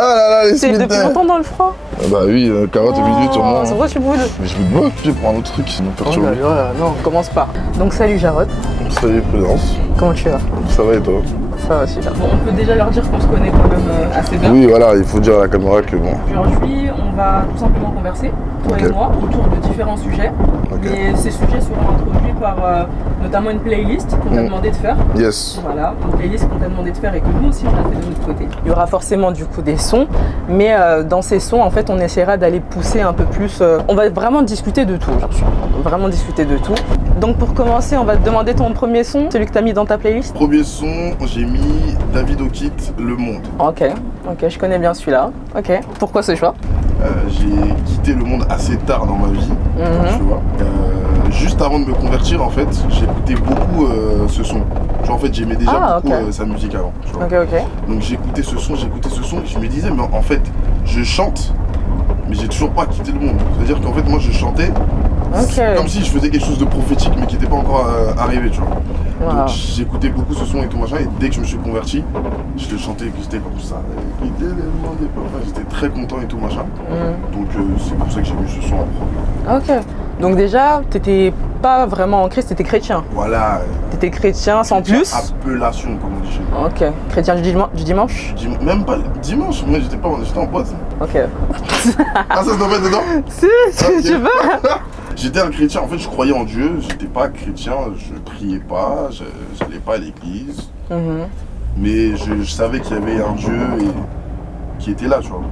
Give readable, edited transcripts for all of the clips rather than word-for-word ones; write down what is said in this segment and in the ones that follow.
Ah là là, les T'es Smith depuis longtemps dans le froid. Ah bah oui, carotte et bidule sur moi. C'est vrai, tu boudes. Mais je boude pas, je vais prendre un autre truc sinon Oh perturbe. là là, non, commence pas. Donc salut Jarod, Salut Prudence, comment tu vas? ça va et toi? Ça va super. Bon, on peut déjà leur dire qu'on se connaît quand même assez bien. Oui voilà, il faut dire à la caméra que bon. Aujourd'hui, on va tout simplement converser, toi et moi, autour de différents sujets. Ok. Et ces sujets seront introduits par notamment une playlist qu'on t'a demandé de faire. Yes. Voilà, une playlist qu'on t'a demandé de faire et que nous aussi on a fait de notre côté. Il y aura forcément du coup des sons, mais dans ces sons, en fait, on essaiera d'aller pousser un peu plus. On va vraiment discuter de tout aujourd'hui. On va vraiment discuter de tout. Donc pour commencer, on va te demander ton premier son, celui que tu as mis dans ta playlist. Premier son, j'ai mis David O'Keefe, Le Monde. Ok, je connais bien celui-là. Ok, pourquoi ce choix? J'ai quitté le monde assez tard dans ma vie, tu vois. Juste avant de me convertir, en fait, j'écoutais beaucoup ce son. Genre, en fait, j'aimais déjà beaucoup sa musique avant. Tu vois. Ok. Donc j'écoutais ce son, et je me disais, mais en fait, je chante, mais j'ai toujours pas quitté le monde. C'est-à-dire qu'en fait, moi, je chantais comme si je faisais quelque chose de prophétique, mais qui n'était pas encore arrivé, tu vois. Wow. Donc j'écoutais beaucoup ce son et tout machin, et dès que je me suis converti, je le chantais, que j'étais comme ça. J'étais très content et tout machin. Donc c'est pour ça que j'ai mis ce son en premier. Ok. Donc déjà, t'étais pas vraiment en Christ, t'étais chrétien. Voilà. T'étais chrétien sans plus. Appellation, comme on dit chez nous. Ok. Chrétien du dimanche. Même pas le dimanche, moi j'étais en boîte. Ok. Ah, ça se doit mettre dedans? Si, tu veux. J'étais un chrétien, en fait je croyais en Dieu, j'étais pas chrétien, je priais pas, j'allais pas à l'église. Mais je savais qu'il y avait un Dieu qui était là, tu vois.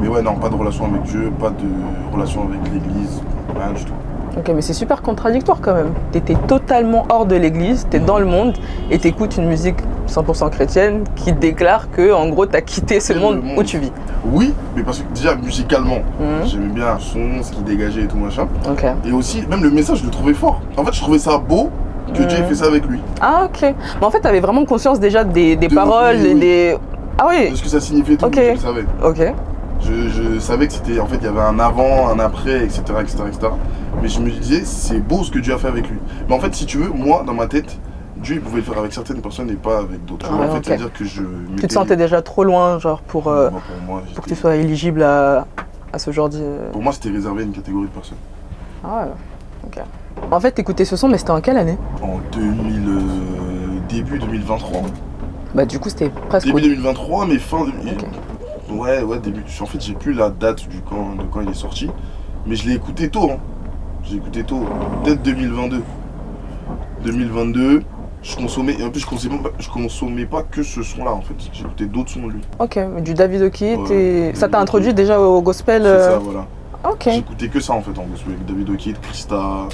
Mais ouais, non, pas de relation avec Dieu, pas de relation avec l'église, rien du tout. Ok, mais c'est super contradictoire quand même. T'étais totalement hors de l'église, t'es dans le monde et t'écoutes une musique 100% chrétienne qui déclare que, en gros, t'as quitté ce monde où tu vis. Oui, mais parce que déjà musicalement, j'aimais bien le son, ce qu'il dégageait et tout machin. Ok. Et aussi, même le message, je le trouvais fort. En fait, je trouvais ça beau que Dieu ait fait ça avec lui. Ah ok. Mais en fait, t'avais vraiment conscience déjà des paroles et des... Ah oui. De ce que ça signifiait tout, je le savais. Ok. Je savais que c'était, en fait, il y avait un avant, un après, etc. Mais je me disais, c'est beau ce que Dieu a fait avec lui. Mais en fait, si tu veux, moi, dans ma tête, Dieu, il pouvait le faire avec certaines personnes et pas avec d'autres. En fait, c'est-à-dire que je... Tu te sentais déjà trop loin, genre, pour que tu sois éligible à ce genre de... Pour moi, c'était réservé à une catégorie de personnes. Ah ouais, ok. En fait, t'écoutais ce son, mais c'était en quelle année? En début 2023. Bah du coup, c'était presque... Début 2023, mais fin... Ouais, début. En fait, j'ai plus la date de quand il est sorti. Mais je l'ai écouté tôt, hein. J'ai écouté tôt, peut-être 2022. 2022, je consommais, et en plus je consommais pas que ce son-là en fait. J'écoutais d'autres sons de lui. Ok, du David O'Keefe et... Ça t'a introduit déjà au gospel? C'est ça, voilà. Ok. J'écoutais que ça en fait en gospel, avec David O'Keefe, Krista,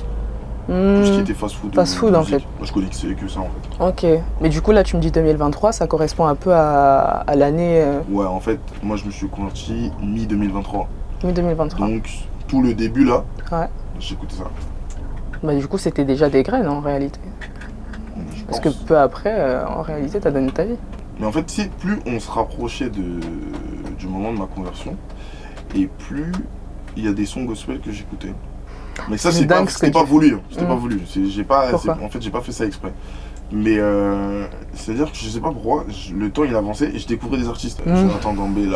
tout ce qui était fast-food. Fast-food en fait. Moi je connaissais que ça en fait. Ok, mais du coup là tu me dis 2023, ça correspond un peu à l'année... Ouais, en fait, moi je me suis converti mi-2023. Mi-2023. Donc tout le début là, j'écoutais ça. Bah du coup c'était déjà des graines en réalité. Parce que peu après, en réalité, t'as donné ta vie. Mais en fait, tu sais, plus on se rapprochait du moment de ma conversion, et plus il y a des sons gospel que j'écoutais. Mais ça, c'était pas voulu. Hein. C'était pas voulu. En fait, j'ai pas fait ça exprès. Mais c'est-à-dire que je sais pas pourquoi, le temps il avançait et je découvrais des artistes. Jonathan Gambé,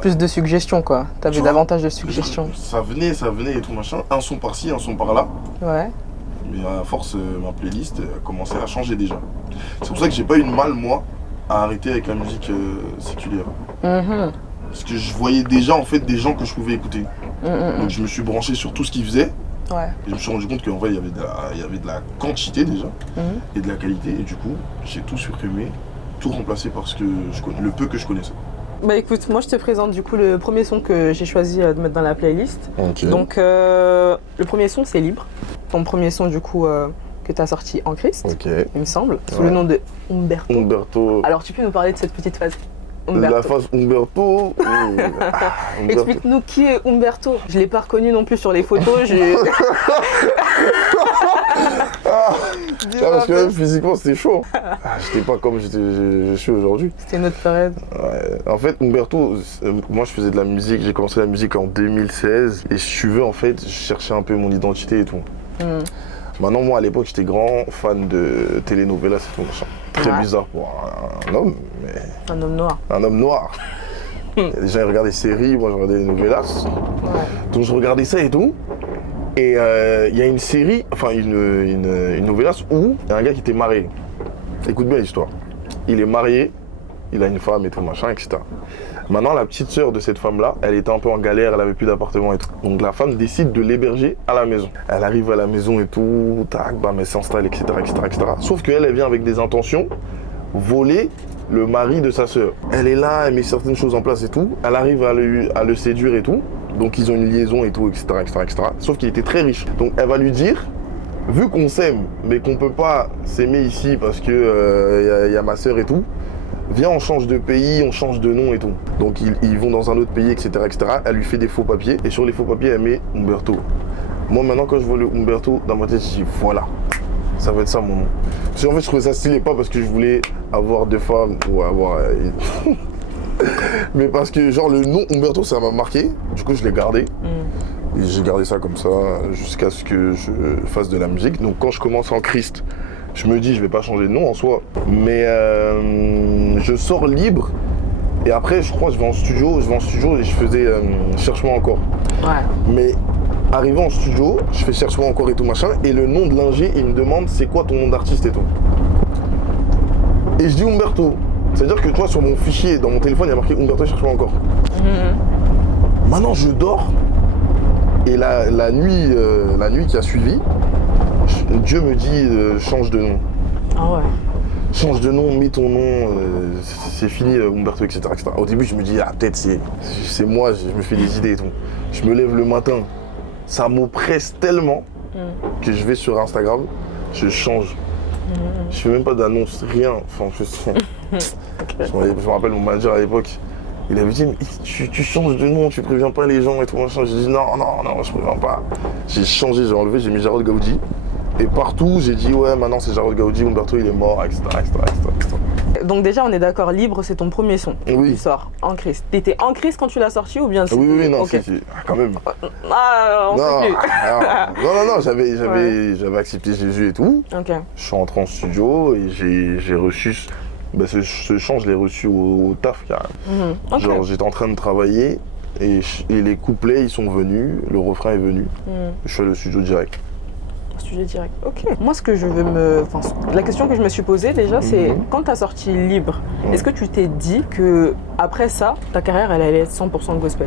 plus de suggestions quoi. T'avais davantage de suggestions. Ça venait et tout machin. Un son par-ci, un son par-là. Ouais. Mais à force, ma playlist a commencé à changer déjà. C'est pour ça que j'ai pas eu de mal, moi, à arrêter avec la musique séculière. Parce que je voyais déjà en fait des gens que je pouvais écouter. Donc je me suis branché sur tout ce qu'ils faisaient. Ouais. Et je me suis rendu compte qu'en vrai il y avait de la quantité déjà et de la qualité. Et du coup, j'ai tout supprimé, tout remplacé par le peu que je connaissais. Bah écoute, moi je te présente du coup le premier son que j'ai choisi de mettre dans la playlist. Okay. Donc le premier son c'est Libre. Ton premier son du coup que tu as sorti en Christ, il me semble, sous le nom de Umberto. Alors tu peux nous parler de cette petite phase? La phase Umberto. Explique-nous qui est Umberto. Je l'ai pas reconnu non plus sur les photos. Parce que même physiquement c'était chaud. J'étais pas comme je suis aujourd'hui. C'était notre période. Ouais. En fait, Umberto, moi je faisais de la musique, j'ai commencé la musique en 2016 et si tu veux en fait, je cherchais un peu mon identité et tout. Maintenant, moi à l'époque, j'étais grand fan de telenovelas et tout machin. Très bizarre pour un homme, mais... Un homme noir. Un homme noir. Déjà, ils regardaient des séries, moi je regardais des novellas. Ouais. Donc je regardais ça et tout. Et il y a une série, enfin une novellas où il y a un gars qui était marié. Écoute bien l'histoire. Il est marié, il a une femme et tout machin, etc. Maintenant, la petite sœur de cette femme-là, elle était un peu en galère, elle avait plus d'appartement et tout. Donc la femme décide de l'héberger à la maison. Elle arrive à la maison et tout, tac, bam, elle s'installe, etc., etc., etc. Sauf qu'elle, elle vient avec des intentions, voler le mari de sa sœur. Elle est là, elle met certaines choses en place et tout. Elle arrive à le séduire et tout. Donc ils ont une liaison et tout, etc., etc., etc. Sauf qu'il était très riche. Donc elle va lui dire, vu qu'on s'aime, mais qu'on peut pas s'aimer ici parce que y a ma sœur et tout, viens, on change de pays, on change de nom et tout. Donc ils vont dans un autre pays, etc., etc. Elle lui fait des faux papiers et sur les faux papiers, elle met Umberto. Moi, maintenant, quand je vois le Umberto, dans ma tête, je dis voilà, ça va être ça mon nom. Parce qu'en fait, je trouvais ça stylé, pas parce que je voulais avoir deux femmes ou avoir. Mais parce que, genre, le nom Umberto, ça m'a marqué. Du coup, je l'ai gardé. Et j'ai gardé ça comme ça jusqu'à ce que je fasse de la musique. Donc, quand je commence en Christ, je me dis, je vais pas changer de nom en soi, mais je sors libre et après, je crois, je vais en studio et je faisais Cherche-moi encore. Ouais. Mais arrivant en studio, je fais Cherche-moi encore et tout machin, et le nom de l'ingé, il me demande c'est quoi ton nom d'artiste et tout. Et je dis Umberto. C'est-à-dire que toi, sur mon fichier, dans mon téléphone, il y a marqué Umberto Cherche-moi encore. Maintenant, je dors et la nuit qui a suivi, Dieu me dit change de nom. Ah ouais. Change de nom, mets ton nom, c'est fini Umberto, etc., etc. Au début, je me dis, ah peut-être c'est moi, je me fais des idées et tout. Je me lève le matin, ça m'oppresse tellement que je vais sur Instagram, je change. Je fais même pas d'annonce, rien. Enfin, je me rappelle mon manager à l'époque, il avait dit, mais tu changes de nom, tu préviens pas les gens et tout machin. J'ai dit non, je préviens pas. J'ai changé, j'ai enlevé, j'ai mis Jarod Gaoudi. Et partout, j'ai dit ouais, maintenant c'est Jarod Gaoudi, Umberto il est mort, etc., etc. Donc déjà, on est d'accord, Libre, c'est ton premier son qui sort en Christ. T'étais en Christ quand tu l'as sorti ou bien Oui, non, okay. Quand même. Ah, on sait plus. Non, j'avais accepté Jésus et tout. Okay. Je suis rentré en studio et j'ai reçu, ce chant, je l'ai reçu au taf carrément. Okay. Genre, j'étais en train de travailler et les couplets, ils sont venus, le refrain est venu. Je suis allé au studio direct. Direct. Ok. Moi, la question que je me suis posée déjà, c'est quand tu as sorti Libre, est-ce que tu t'es dit que après ça, ta carrière, elle allait être 100% gospel?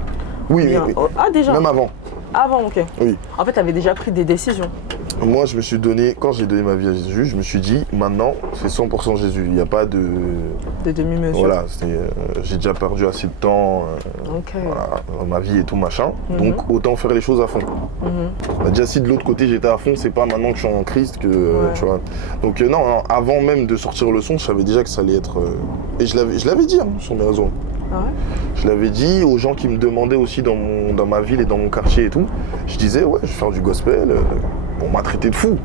Oui. Ah, déjà? Même avant. Avant, ok. Oui. En fait, tu avais déjà pris des décisions. Moi, je me suis donné, quand j'ai donné ma vie à Jésus, je me suis dit, maintenant, c'est 100% Jésus. Il n'y a pas de demi-mesure. Voilà, j'ai déjà perdu assez de temps dans ma vie et tout machin. Donc, autant faire les choses à fond. Déjà, si de l'autre côté, j'étais à fond, c'est pas maintenant que je suis en Christ que, tu vois. Donc, non, avant même de sortir le son, je savais déjà que ça allait être... Et je l'avais dit sur mes réseaux. Ah ouais. Je l'avais dit aux gens qui me demandaient aussi dans ma ville et dans mon quartier et tout. Je disais, ouais, je vais faire du gospel. On m'a traité de fou.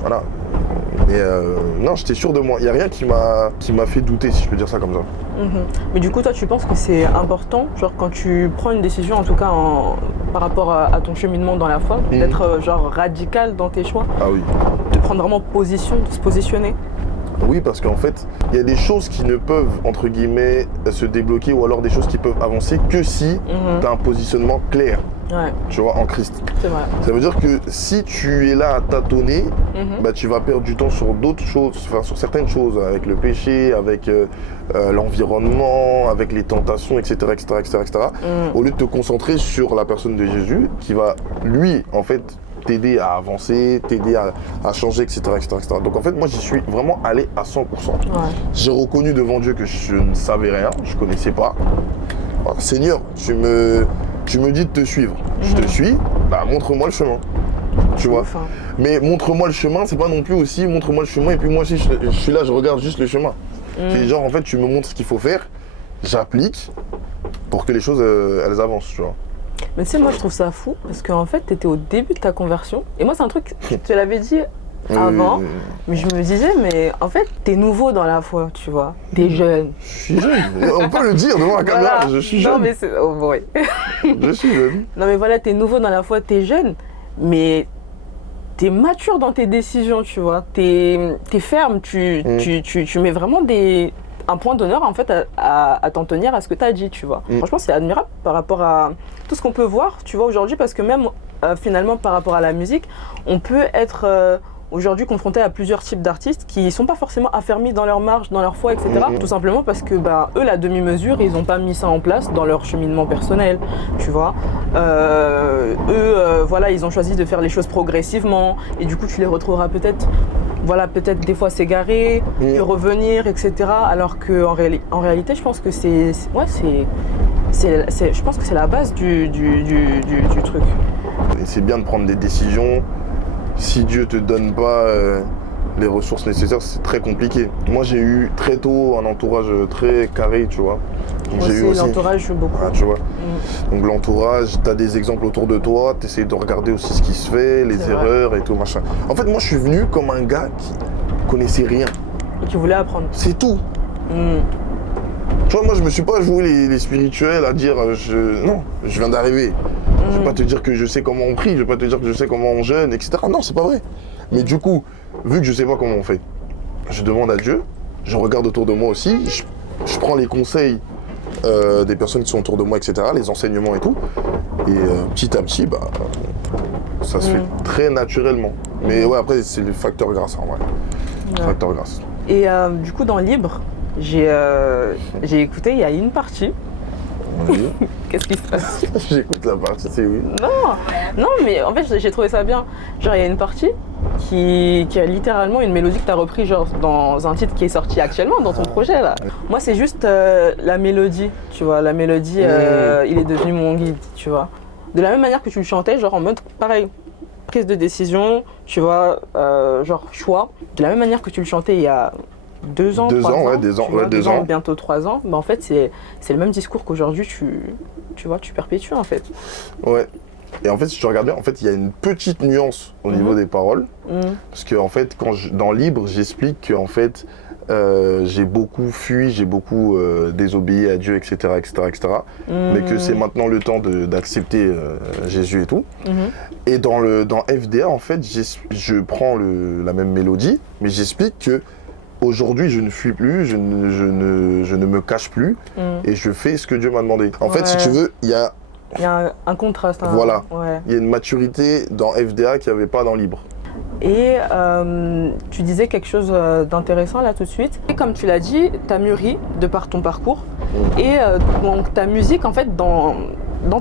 Voilà. Mais non, j'étais sûr de moi. Il n'y a rien qui m'a fait douter, si je peux dire ça comme ça. Mais du coup, toi, tu penses que c'est important, genre quand tu prends une décision, en tout cas par rapport à ton cheminement dans la foi, d'être genre radical dans tes choix? Ah oui. De prendre vraiment position, de se positionner? Oui, parce qu'en fait, il y a des choses qui ne peuvent, entre guillemets, se débloquer ou alors des choses qui peuvent avancer que si tu as un positionnement clair, tu vois, en Christ. C'est vrai. Ça veut dire que si tu es là à tâtonner, tu vas perdre du temps sur d'autres choses, enfin sur certaines choses, avec le péché, avec l'environnement, avec les tentations, etc., etc., etc., etc. Au lieu de te concentrer sur la personne de Jésus, qui va, lui, en fait, t'aider à avancer, t'aider à changer, etc., etc., etc. Donc en fait, moi, j'y suis vraiment allé à 100%. J'ai reconnu devant Dieu que je ne savais rien, je ne connaissais pas. Alors, Seigneur, tu me dis de te suivre. Je te suis, montre-moi le chemin. Tu vois. Mais montre-moi le chemin, c'est pas non plus aussi montre-moi le chemin et puis moi aussi, je suis là, je regarde juste le chemin. C'est genre, en fait, tu me montres ce qu'il faut faire, j'applique pour que les choses, elles avancent, tu vois. Mais tu sais, moi je trouve ça fou parce qu'en fait tu étais au début de ta conversion et moi c'est un truc, je te l'avais dit avant, mais je me disais, mais en fait t'es nouveau dans la foi, tu vois, t'es jeune. Je suis jeune, on peut le dire devant la caméra, je suis jeune. Non mais c'est... Oh, ouais. Je suis jeune. Non mais voilà, t'es nouveau dans la foi, t'es jeune, mais t'es mature dans tes décisions, tu vois, t'es ferme, tu mets vraiment des... un point d'honneur en fait à t'en tenir à ce que tu as dit, tu vois. Franchement, c'est admirable par rapport à tout ce qu'on peut voir, tu vois, aujourd'hui, parce que même finalement par rapport à la musique, on peut être aujourd'hui confronté à plusieurs types d'artistes qui sont pas forcément affermis dans leur marche, dans leur foi, etc. Tout simplement parce que eux, la demi-mesure, ils n'ont pas mis ça en place dans leur cheminement personnel, tu vois. Voilà, ils ont choisi de faire les choses progressivement et du coup, tu les retrouveras peut-être des fois s'égarer, puis revenir, etc. Alors qu'en réalité, je pense que je pense que c'est la base du truc. Et c'est bien de prendre des décisions. Si Dieu te donne pas les ressources nécessaires, c'est très compliqué. Moi, j'ai eu très tôt un entourage très carré, tu vois. L'entourage joue beaucoup. Ah, tu vois. Donc l'entourage, tu as des exemples autour de toi, tu essaies de regarder aussi ce qui se fait, les erreurs et tout, machin. En fait, moi, je suis venu comme un gars qui connaissait rien. Et qui voulait apprendre. C'est tout. Tu vois, moi, je me suis pas joué les spirituels à dire non, je viens d'arriver. Je vais pas te dire que je sais comment on prie, je vais pas te dire que je sais comment on jeûne, etc. Non, c'est pas vrai. Mais du coup, vu que je sais pas comment on fait, je demande à Dieu, je regarde autour de moi aussi, je prends les conseils des personnes qui sont autour de moi, etc., les enseignements et tout. Et petit à petit, ça se fait très naturellement. Mais ouais, après, c'est le facteur grâce, en vrai. Facteur grâce. Et du coup, dans Libre, j'ai écouté, il y a une partie. Oui. Qu'est-ce qui se passe? J'écoute la partie, c'est oui. Non, mais en fait, j'ai trouvé ça bien. Genre, il y a une partie qui a littéralement une mélodie que tu as repris genre dans un titre qui est sorti actuellement dans ton projet là. Moi, c'est juste la mélodie, tu vois. La mélodie, il est devenu mon guide, tu vois. De la même manière que tu le chantais, genre en mode pareil, prise de décision, tu vois, genre choix. De la même manière que tu le chantais il y a 2 ans, 3 ans, 2 ans, bientôt 3 ans, en fait c'est le même discours qu'aujourd'hui tu vois, tu perpétues en fait. Ouais. Et en fait, si tu regardes bien, en fait, il y a une petite nuance au niveau des paroles. Parce que en fait, dans Libre, j'explique que en fait, j'ai beaucoup fui, j'ai beaucoup désobéi à Dieu, etc., etc. Mais que c'est maintenant le temps d'accepter Jésus et tout. Et dans FDA, en fait, je prends la même mélodie, mais j'explique que aujourd'hui, je ne fuis plus, je ne me cache plus et je fais ce que Dieu m'a demandé. En fait, si tu veux, il y a un contraste. Voilà. Il y a une maturité dans FDA qu'il n'y avait pas dans Libre. Et tu disais quelque chose d'intéressant là tout de suite. Et comme tu l'as dit, tu as mûri de par ton parcours. Et donc ta musique, en fait, dans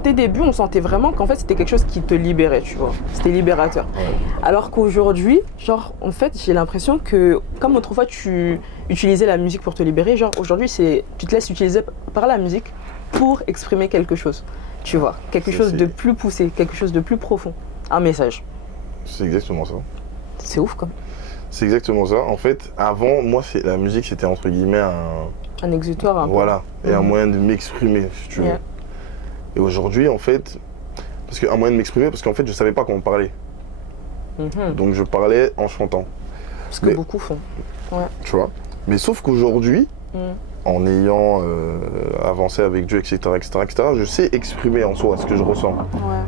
tes débuts, on sentait vraiment qu'en fait c'était quelque chose qui te libérait, tu vois. C'était libérateur. Alors qu'aujourd'hui, genre, en fait, j'ai l'impression que, comme autrefois tu utilisais la musique pour te libérer, genre aujourd'hui, tu te laisses utiliser par la musique pour exprimer quelque chose, tu vois. Quelque chose de plus poussé, quelque chose de plus profond. Un message. C'est exactement ça. C'est ouf, quoi. C'est exactement ça. En fait, avant, moi, la musique, c'était entre guillemets un exutoire, un peu. Voilà. Et un moyen de m'exprimer, si tu veux. Et aujourd'hui, en fait, un moyen de m'exprimer, parce qu'en fait, je savais pas comment parler. Donc, je parlais en chantant. Ce que beaucoup font. Ouais. Tu vois. Mais sauf qu'aujourd'hui, en ayant avancé avec Dieu, etc., je sais exprimer en soi ce que je ressens.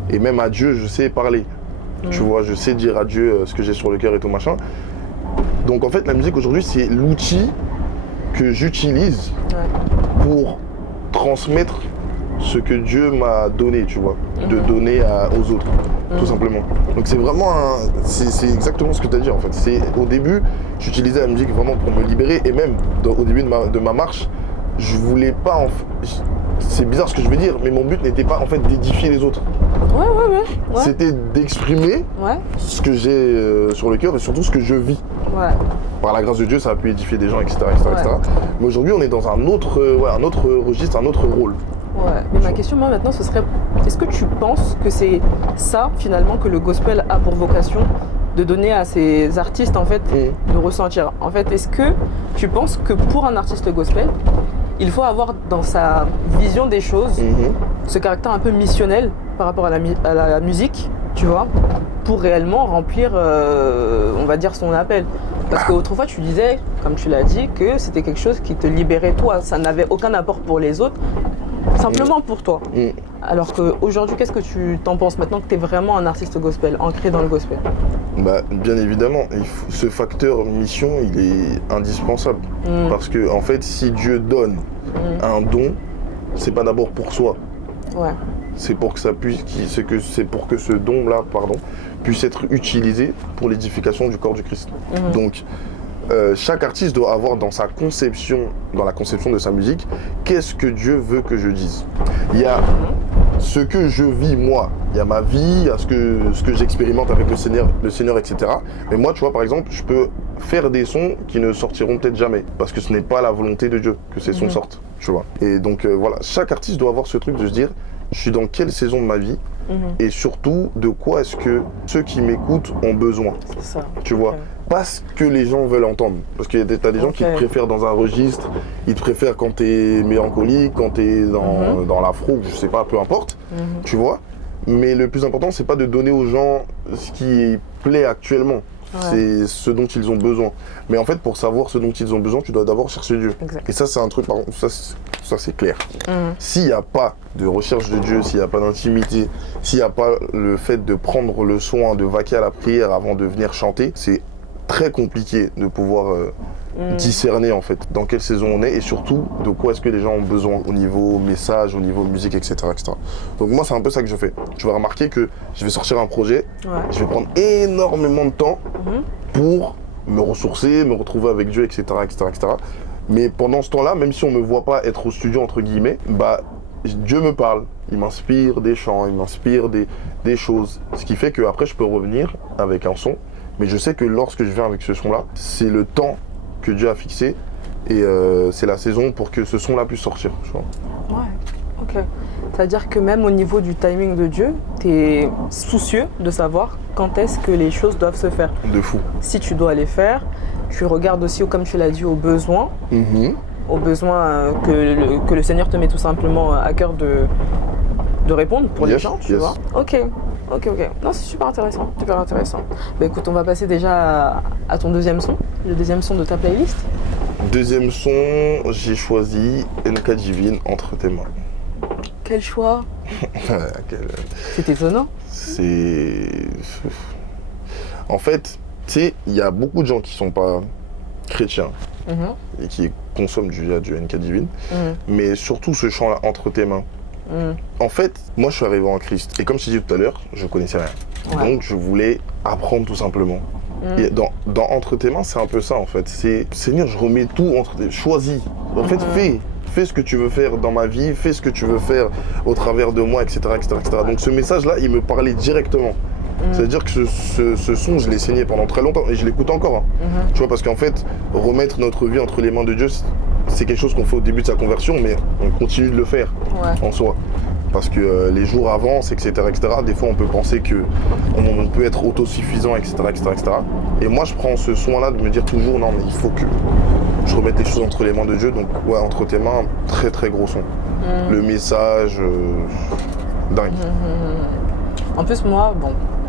Et même à Dieu, je sais parler. Tu vois, je sais dire à Dieu ce que j'ai sur le cœur et tout machin. Donc en fait, la musique aujourd'hui, c'est l'outil que j'utilise pour transmettre ce que Dieu m'a donné, tu vois, de donner aux autres, tout simplement. Donc c'est vraiment c'est exactement ce que tu as dit en fait. Au début, j'utilisais la musique vraiment pour me libérer et même au début de ma marche, je voulais pas c'est bizarre ce que je veux dire, mais mon but n'était pas en fait d'édifier les autres. Ouais. C'était d'exprimer ce que j'ai sur le cœur et surtout ce que je vis. Par la grâce de Dieu, ça a pu édifier des gens, etc. Mais aujourd'hui, on est dans un autre registre, un autre rôle. Mais ma question, moi, maintenant, ce serait, est-ce que tu penses que c'est ça, finalement, que le gospel a pour vocation de donner à ces artistes, en fait, de ressentir? En fait, est-ce que tu penses que pour un artiste gospel, il faut avoir dans sa vision des choses ce caractère un peu missionnel par rapport à la musique, tu vois, pour réellement remplir, on va dire, son appel? Parce qu'autrefois, tu disais, comme tu l'as dit, que c'était quelque chose qui te libérait toi. Ça n'avait aucun apport pour les autres, simplement pour toi. Alors qu'aujourd'hui, qu'est-ce que tu t'en penses maintenant que tu es vraiment un artiste gospel, ancré dans le gospel? Bien évidemment, ce facteur mission, il est indispensable. Parce que, en fait, si Dieu donne un don, c'est pas d'abord pour soi. Ouais. C'est pour que ça puisse, c'est pour que ce don-là, puisse être utilisé pour l'édification du corps du Christ. Donc, chaque artiste doit avoir dans la conception de sa musique, qu'est-ce que Dieu veut que je dise. Il y a ce que je vis moi, il y a ma vie, il y a ce que j'expérimente avec le Seigneur, etc. Mais moi, tu vois, par exemple, je peux faire des sons qui ne sortiront peut-être jamais, parce que ce n'est pas la volonté de Dieu que ces sons sortent, tu vois. Et donc voilà, chaque artiste doit avoir ce truc de se dire, je suis dans quelle saison de ma vie, et surtout de quoi est-ce que ceux qui m'écoutent ont besoin. C'est ça. Tu vois, pas ce que les gens veulent entendre. Parce que t'as des gens qui te préfèrent dans un registre, ils te préfèrent quand t'es mélancolique, quand t'es dans l'afro, je sais pas, peu importe, tu vois. Mais le plus important, c'est pas de donner aux gens ce qui plaît actuellement. C'est ce dont ils ont besoin. Mais en fait, pour savoir ce dont ils ont besoin, tu dois d'abord chercher Dieu. Exact. Et ça, c'est un truc, par contre, ça c'est clair. S'il n'y a pas de recherche de Dieu, s'il n'y a pas d'intimité, s'il n'y a pas le fait de prendre le soin de vaquer à la prière avant de venir chanter, c'est très compliqué de pouvoir discerner en fait dans quelle saison on est et surtout de quoi est-ce que les gens ont besoin au niveau message, au niveau musique, etc. etc. Donc moi c'est un peu ça que je fais. Tu vas remarquer que je vais sortir un projet, je vais prendre énormément de temps pour me ressourcer, me retrouver avec Dieu, etc., etc., etc. Mais pendant ce temps-là, même si on ne me voit pas être au studio entre guillemets, Dieu me parle, il m'inspire des chants, il m'inspire des choses. Ce qui fait qu'après je peux revenir avec un son. Mais je sais que lorsque je viens avec ce son-là, c'est le temps que Dieu a fixé et c'est la saison pour que ce son-là puisse sortir. Tu vois. Ouais, ok. C'est-à-dire que même au niveau du timing de Dieu, tu es soucieux de savoir quand est-ce que les choses doivent se faire. De fou. Si tu dois les faire, tu regardes aussi, comme tu l'as dit, aux besoins. Aux besoins que le Seigneur te met tout simplement à cœur de répondre pour les gens, tu vois. Ok. Non, c'est super intéressant, super intéressant. Bah écoute, on va passer déjà à ton deuxième son, le deuxième son de ta playlist. Deuxième son, j'ai choisi NK Divine, Entre tes mains. Quel choix. C'est étonnant. En fait, tu sais, il y a beaucoup de gens qui sont pas chrétiens et qui consomment du NK Divine, mais surtout ce chant-là, Entre tes mains. En fait, moi je suis arrivé en Christ et comme je t'ai dit tout à l'heure, je connaissais rien. Donc je voulais apprendre tout simplement. Et dans Entre tes mains, c'est un peu ça en fait. C'est Seigneur, je remets tout entre tes mains. Choisis. En fait, fais ce que tu veux faire dans ma vie, fais ce que tu veux faire au travers de moi, etc. etc., etc. Donc ce message-là, il me parlait directement. C'est-à-dire que ce son, je l'ai saigné pendant très longtemps et je l'écoute encore. Tu vois, parce qu'en fait, remettre notre vie entre les mains de Dieu, c'est quelque chose qu'on fait au début de sa conversion, mais on continue de le faire en soi. Parce que les jours avancent, etc., etc. Des fois, on peut penser qu'on peut être autosuffisant, etc., etc., etc. Et moi, je prends ce soin-là de me dire toujours, non, mais il faut que je remette les choses entre les mains de Dieu. Donc, ouais, Entre tes mains, très, très gros son. Le message, dingue. En plus, moi,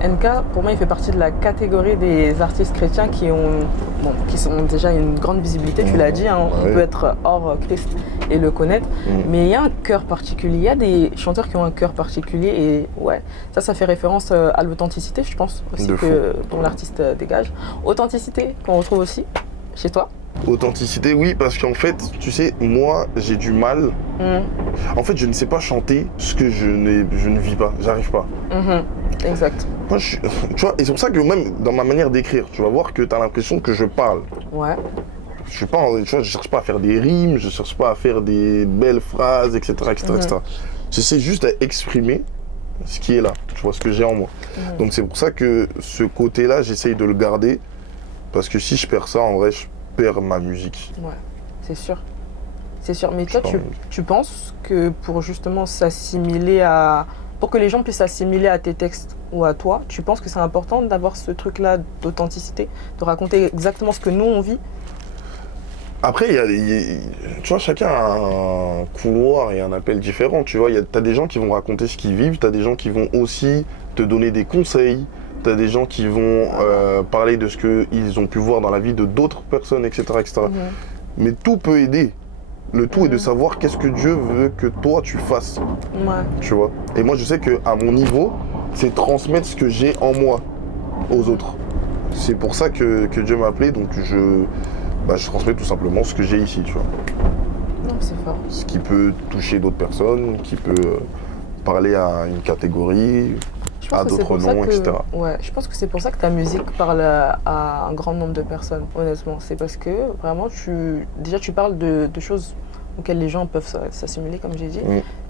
NK, pour moi, il fait partie de la catégorie des artistes chrétiens qui sont déjà une grande visibilité, tu l'as dit, on peut être hors Christ et le connaître, mais il y a un cœur particulier, il y a des chanteurs qui ont un cœur particulier et ça fait référence à l'authenticité, je pense, aussi dont l'artiste dégage. Authenticité qu'on retrouve aussi chez toi. Authenticité, oui, parce qu'en fait, tu sais, moi, j'ai du mal. En fait, je ne sais pas chanter ce que je ne vis pas, j'arrive pas. Exact. Moi, tu vois, et c'est pour ça que même dans ma manière d'écrire, tu vas voir que tu as l'impression que je parle. Ouais. Je suis pas, tu vois, je cherche pas à faire des rimes, je cherche pas à faire des belles phrases, etc., etc., etc. J'essaie juste à exprimer ce qui est là, tu vois, ce que j'ai en moi. Donc c'est pour ça que ce côté-là, j'essaye de le garder, parce que si je perds ça, en vrai, je perds ma musique. Ouais, c'est sûr. C'est sûr. Mais toi, tu penses que pour justement s'assimiler pour que les gens puissent s'assimiler à tes textes ou à toi, tu penses que c'est important d'avoir ce truc-là d'authenticité, de raconter exactement ce que nous on vit? Après, tu vois, chacun a un couloir et un appel différent, tu vois. T'as des gens qui vont raconter ce qu'ils vivent, t'as des gens qui vont aussi te donner des conseils, t'as des gens qui vont parler de ce qu'ils ont pu voir dans la vie de d'autres personnes, etc. etc. Mais tout peut aider. Le tout est de savoir qu'est-ce que Dieu veut que toi tu fasses. Tu vois. Et moi je sais qu'à mon niveau, c'est transmettre ce que j'ai en moi aux autres. C'est pour ça que Dieu m'a appelé, donc je transmets tout simplement ce que j'ai ici, tu vois. Non, c'est fort. Ce qui peut toucher d'autres personnes, qui peut parler à une catégorie, à d'autres noms, etc. Ouais, je pense que c'est pour ça que ta musique parle à un grand nombre de personnes, honnêtement. C'est parce que vraiment, tu parles de choses auxquelles les gens peuvent s'assimiler, comme j'ai dit.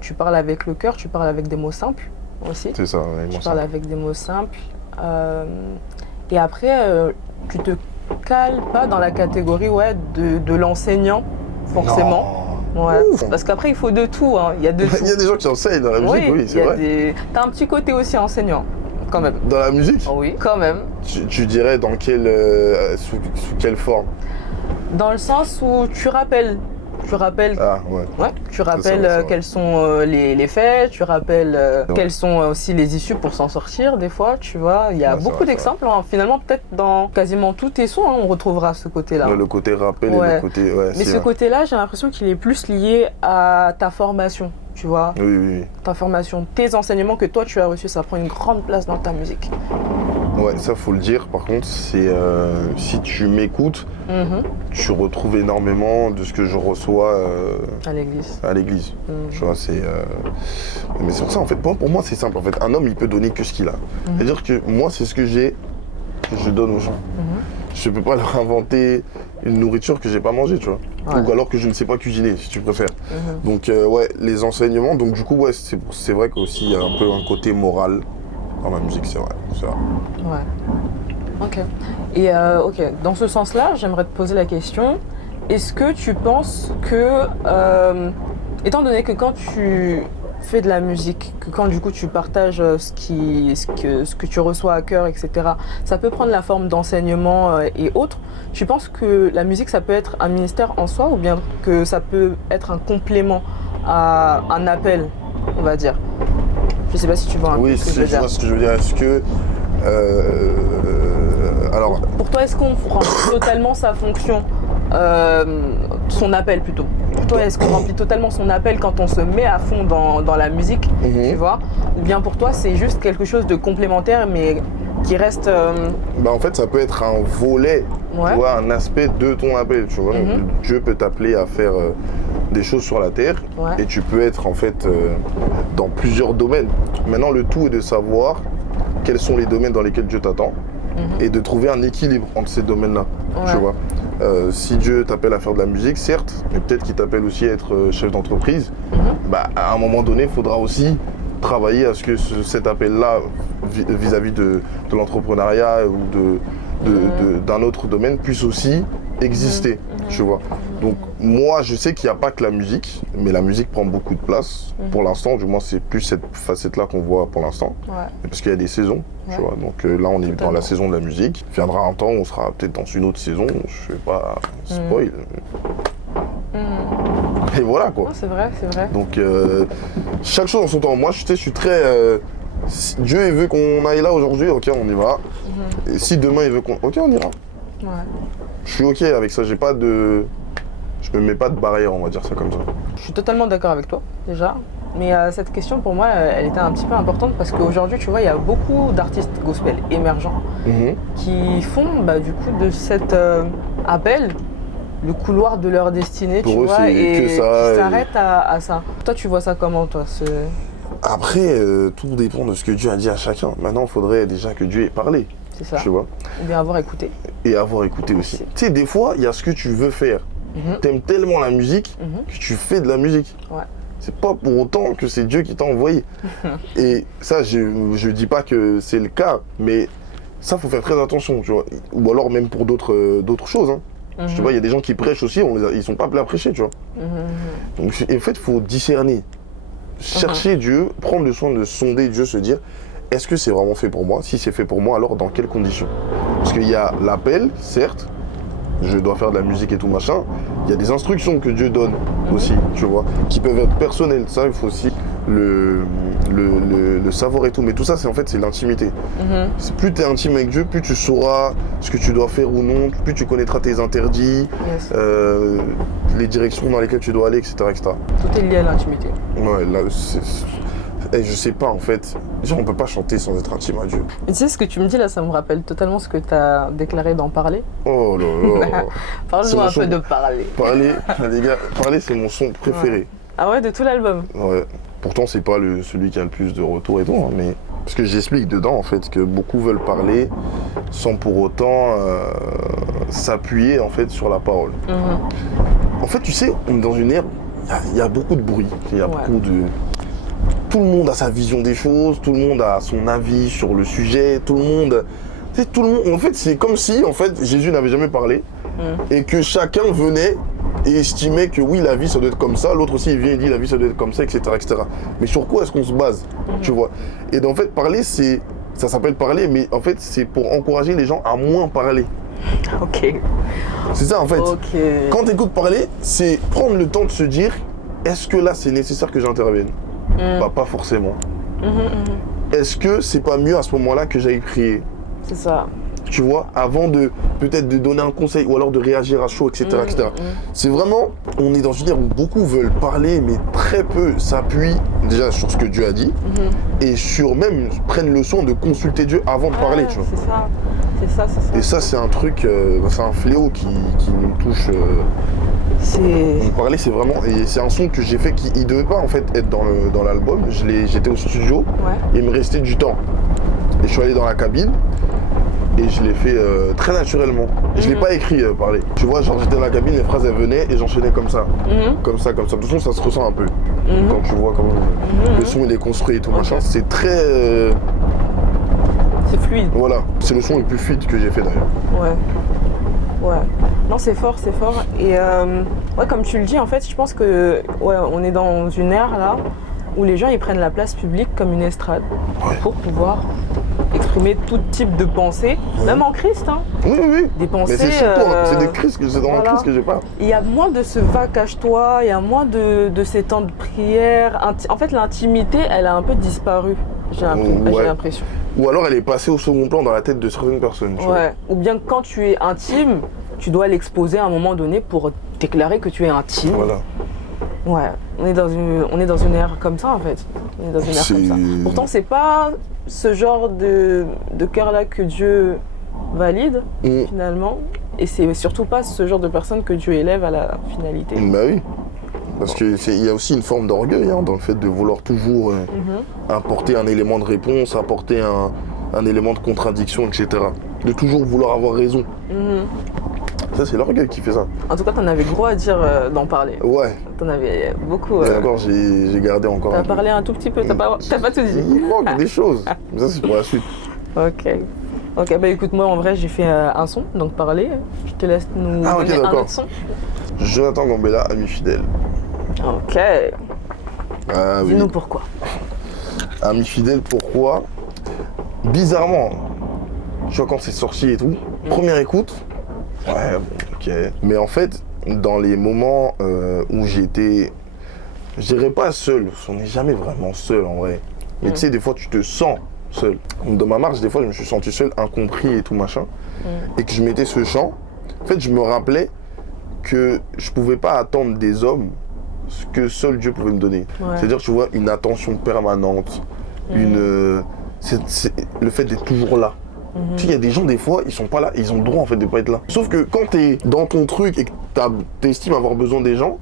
Tu parles avec le cœur, tu parles avec des mots simples aussi. C'est ça, tu parles avec des mots simples. Et après, tu te cales pas dans la catégorie de l'enseignant, forcément. Non. Ouais. Parce qu'après, il faut de tout. Hein. Il y a de tout. Il y a des gens qui enseignent dans la musique, oui, c'est vrai. T'as un petit côté aussi enseignant, quand même. Dans la musique ? Oui, quand même. Tu dirais dans sous quelle forme ? Dans le sens où tu rappelles. Tu rappelles, tu rappelles quels sont les faits, tu rappelles quelles sont aussi les issues pour s'en sortir des fois, tu vois. Il y a beaucoup d'exemples, hein. Finalement peut-être dans quasiment tous tes sons, hein, on retrouvera ce côté-là. Le côté rappel et le côté... Mais ce côté-là, j'ai l'impression qu'il est plus lié à ta formation, tu vois. Oui. Ta formation, tes enseignements que toi tu as reçus, ça prend une grande place dans ta musique. Ouais, ça faut le dire. Par contre, c'est si tu m'écoutes, tu retrouves énormément de ce que je reçois à l'église. Tu vois, c'est. Mais c'est pour ça, en fait, pour moi, c'est simple. En fait, un homme, il peut donner que ce qu'il a. C'est-à-dire que moi, c'est ce que j'ai, que je donne aux gens. Je peux pas leur inventer une nourriture que j'ai pas mangée, tu vois. Ou alors que je ne sais pas cuisiner, si tu préfères. Donc, les enseignements. Donc, du coup, c'est vrai qu'aussi il y a un peu un côté moral dans la musique, c'est vrai. Ouais. Ok. Et dans ce sens-là, j'aimerais te poser la question, est-ce que tu penses que, étant donné que quand tu fais de la musique, que quand du coup tu partages ce que tu reçois à cœur, etc., ça peut prendre la forme d'enseignement et autres, tu penses que la musique ça peut être un ministère en soi ou bien que ça peut être un complément à un appel, on va dire? Je sais pas si tu vois un peu ce que je veux dire. Oui, je vois ce que je veux dire. Est-ce que... alors... Pour toi, est-ce qu'on remplit totalement sa fonction, son appel plutôt? Pour toi, est-ce qu'on remplit totalement son appel quand on se met à fond dans la musique, tu vois? Ou bien pour toi, c'est juste quelque chose de complémentaire, mais qui reste... En fait, ça peut être un volet, tu vois, un aspect de ton appel, tu vois. Dieu peut t'appeler à faire... des choses sur la terre et tu peux être en fait dans plusieurs domaines. Maintenant, le tout est de savoir quels sont les domaines dans lesquels Dieu t'attend et de trouver un équilibre entre ces domaines-là. Tu vois, si Dieu t'appelle à faire de la musique, certes, mais peut-être qu'il t'appelle aussi à être chef d'entreprise. À un moment donné, il faudra aussi travailler à ce que cet appel-là vis-à-vis de l'entrepreneuriat ou d'un autre domaine puisse aussi exister, tu vois. Donc moi je sais qu'il n'y a pas que la musique, mais la musique prend beaucoup de place. Pour l'instant, du moins c'est plus cette facette-là qu'on voit pour l'instant. Parce qu'il y a des saisons, tu vois. Donc là on est dans la saison de la musique. Il viendra un temps où on sera peut-être dans une autre saison, je vais pas spoil. Et voilà quoi. C'est vrai. Donc chaque chose en son temps. Moi je suis très... si Dieu veut qu'on aille là aujourd'hui, ok on y va. Et si demain il veut qu'on... Ok on ira. Je suis ok avec ça, je me mets pas de barrière, on va dire ça comme ça. Je suis totalement d'accord avec toi déjà, mais cette question pour moi elle était un petit peu importante parce qu'aujourd'hui tu vois il y a beaucoup d'artistes gospel émergents qui font du coup de cet appel le couloir de leur destinée, pour tu eux, vois, et que ça, qui s'arrêtent à ça. Toi tu vois ça comment toi Après tout dépend de ce que Dieu a dit à chacun. Maintenant il faudrait déjà que Dieu ait parlé. C'est ça. Tu vois. Ou bien avoir écouté. Et avoir écouté aussi. Tu sais, des fois, il y a ce que tu veux faire. T'aimes tellement la musique que tu fais de la musique. C'est pas pour autant que c'est Dieu qui t'a envoyé. Et ça, je dis pas que c'est le cas, mais ça, faut faire très attention, tu vois. Ou alors même pour d'autres choses. Hein. Tu vois, il y a des gens qui prêchent aussi, ils sont pas appelés à prêcher, tu vois. Donc, en fait, il faut discerner. Chercher Dieu, prendre le soin de sonder Dieu, se dire... Est-ce que c'est vraiment fait pour moi? Si c'est fait pour moi, alors dans quelles conditions? Parce qu'il y a l'appel, certes, je dois faire de la musique et tout machin. Il y a des instructions que Dieu donne aussi, tu vois, qui peuvent être personnelles. Ça, il faut aussi le savoir et tout. Mais tout ça, c'est l'intimité. Plus tu es intime avec Dieu, plus tu sauras ce que tu dois faire ou non, plus tu connaîtras tes interdits, les directions dans lesquelles tu dois aller, etc. etc. Tout est lié à l'intimité. Ouais, là, je sais pas en fait. Genre, on peut pas chanter sans être intime à Dieu. Et tu sais, ce que tu me dis là, ça me rappelle totalement ce que tu as déclaré dans Parler. Oh là là. Parle-nous un peu de Parler. Parler, les gars, Parler, c'est mon son préféré. Ouais. Ah ouais, de tout l'album? Ouais. Pourtant, c'est pas celui qui a le plus de retours et tout, hein, mais... Parce que j'explique dedans, en fait, que beaucoup veulent parler sans pour autant s'appuyer, en fait, sur la parole. En fait, tu sais, on est dans une ère, il y a beaucoup de bruit, il y a beaucoup de... Tout le monde a sa vision des choses, tout le monde a son avis sur le sujet, tout le monde... En fait, c'est comme si, en fait, Jésus n'avait jamais parlé et que chacun venait et estimait que oui, la vie, ça doit être comme ça. L'autre aussi, il vient et dit la vie, ça doit être comme ça, etc. etc. Mais sur quoi est-ce qu'on se base, tu vois? Et donc, en fait, parler, ça s'appelle parler, mais en fait, c'est pour encourager les gens à moins parler. Ok. C'est ça, en fait. Quand tu écoutes parler, c'est prendre le temps de se dire, est-ce que là, c'est nécessaire que j'intervienne? Bah, pas forcément. Est-ce que c'est pas mieux à ce moment-là que j'aille prier? C'est ça. Tu vois, avant de peut-être de donner un conseil ou alors de réagir à chaud, etc. etc. C'est vraiment, on est dans une ère où beaucoup veulent parler, mais très peu s'appuient déjà sur ce que Dieu a dit et sur même prennent le soin de consulter Dieu avant de parler, tu vois. C'est ça. Et ça, c'est un truc, c'est un fléau qui nous touche. Parler, c'est vraiment, et c'est un son que j'ai fait qui ne devait pas en fait être dans l'album. J'étais au studio et il me restait du temps. Et je suis allé dans la cabine. Et je l'ai fait très naturellement. Je l'ai pas écrit parler. Tu vois, genre j'étais dans la cabine, les phrases elles venaient et j'enchaînais comme ça. Comme ça. De toute façon, ça se ressent un peu. Quand tu vois comment le son il est construit et tout machin. C'est très... C'est fluide. Voilà, c'est le son le plus fluide que j'ai fait d'ailleurs. Ouais. Non, c'est fort. Et comme tu le dis, en fait, je pense que on est dans une ère là où les gens ils prennent la place publique comme une estrade pour pouvoir exprimer tout type de pensées, même en Christ. Hein. Oui. Des pensées. Mais c'est surtout, c'est des Christ, c'est dans le Christ que j'ai pas. Il y a moins de ce va cache-toi, il y a moins de ces temps de prière. En fait, l'intimité, elle a un peu disparu. J'ai l'impression. Ou alors elle est passée au second plan dans la tête de certaines personnes. Tu vois. Ou bien quand tu es intime, tu dois l'exposer à un moment donné pour déclarer que tu es intime. Voilà. Ouais, on est dans une ère comme ça en fait. On est dans une ère comme ça. Pourtant, c'est pas ce genre de cœur-là que Dieu valide finalement. Et c'est surtout pas ce genre de personnes que Dieu élève à la finalité. Bah oui. Parce qu'il y a aussi une forme d'orgueil dans le fait de vouloir toujours apporter un élément de réponse, apporter un élément de contradiction, etc. De toujours vouloir avoir raison. Ça, c'est l'orgueil qui fait ça. En tout cas, t'en avais gros à dire d'en parler. Ouais. T'en avais beaucoup. Et encore, j'ai gardé encore. T'as parlé un tout petit peu, t'as pas tout dit. Il manque des choses. Mais ça, c'est pour la suite. Ok, bah écoute, moi en vrai, j'ai fait un son, donc parler. Je te laisse nous donner un autre son. Jonathan Gambella, Ami fidèle. Ok. Dis-nous pourquoi. Ami fidèle, pourquoi? Bizarrement, tu vois, quand c'est sorti et tout, première écoute. Ouais, bon, ok. Mais en fait, dans les moments où j'étais, je dirais pas seul, on n'est jamais vraiment seul en vrai. Mais tu sais, des fois, tu te sens seul. Dans ma marche, des fois, je me suis senti seul, incompris et tout machin. Et que je mettais ce chant. En fait, je me rappelais que je pouvais pas attendre des hommes ce que seul Dieu pouvait me donner. C'est-à-dire, tu vois, une attention permanente, le fait d'être toujours là. Tu sais, il y a des gens, des fois, ils sont pas là, ils ont le droit en fait de pas être là. Sauf que quand t'es dans ton truc et que t'estimes avoir besoin des gens,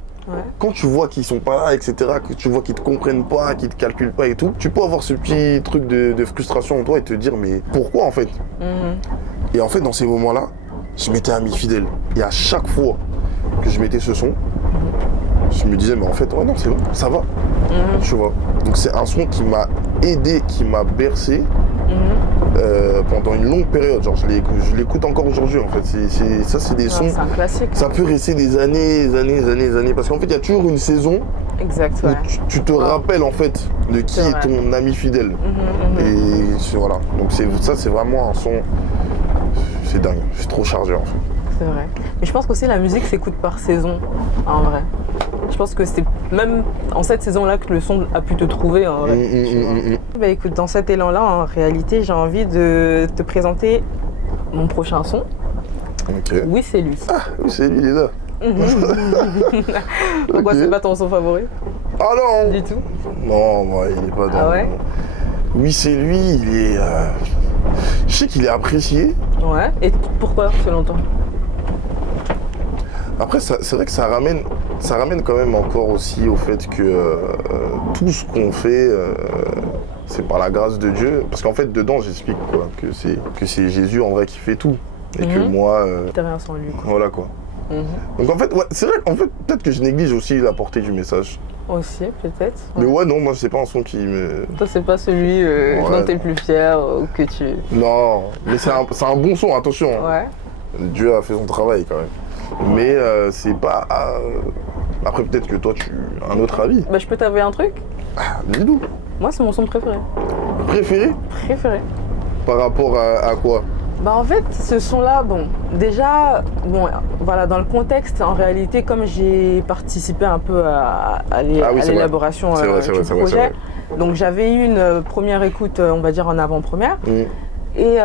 quand tu vois qu'ils sont pas là, etc., que tu vois qu'ils te comprennent pas, qu'ils te calculent pas et tout, tu peux avoir ce petit truc de frustration en toi et te dire, mais pourquoi en fait? Et en fait, dans ces moments-là, je m'étais ami fidèle. Et à chaque fois que je mettais ce son, je me disais, mais en fait, non, c'est bon, ça va. Tu vois. Donc c'est un son qui m'a aidé, qui m'a bercé. Pendant une longue période, genre je l'écoute encore aujourd'hui en fait. C'est des sons. C'est un classique. Ça peut rester des années, parce qu'en fait il y a toujours une saison où tu te rappelles en fait de qui est ton ami fidèle. Et voilà. Donc ça c'est vraiment un son. C'est dingue, c'est trop chargé en fait. C'est vrai. Mais je pense qu'aussi la musique s'écoute par saison, en vrai. Je pense que c'est même en cette saison-là que le son a pu te trouver. Hein, Bah écoute, dans cet élan-là, en réalité, j'ai envie de te présenter mon prochain son. Ok. Oui, c'est lui. Ah, oui, c'est lui, il est là. Pourquoi c'est pas ton son favori? Ah non! Du tout? Non, moi, il est pas dans... Ah ouais? Oui, c'est lui, il est... Je sais qu'il est apprécié. Ouais, et pourquoi, selon toi? Après, c'est vrai que ça ramène quand même encore aussi au fait que tout ce qu'on fait, c'est par la grâce de Dieu. Parce qu'en fait, dedans, j'explique quoi, que c'est Jésus en vrai qui fait tout. Et que moi... T'as rien sans lui, quoi. Voilà, quoi. Donc en fait, ouais, c'est vrai qu'en fait, peut-être que je néglige aussi la portée du message. Aussi, peut-être. Mais ouais, non, moi, c'est pas un son qui me... Toi, c'est pas celui dont t'es le plus fier ou que tu... Non, mais c'est un bon son, attention. Ouais. Dieu a fait son travail, quand même. Mais c'est pas... Après, peut-être que toi, tu as un autre avis. Bah, je peux t'avouer un truc? Ah, dis-nous. Moi, c'est mon son préféré. Préféré? Préféré. Par rapport à quoi? Bah en fait, ce son-là, bon, déjà, bon, voilà, dans le contexte, en réalité, comme j'ai participé un peu à l'élaboration du projet, donc j'avais eu une première écoute, on va dire en avant-première, et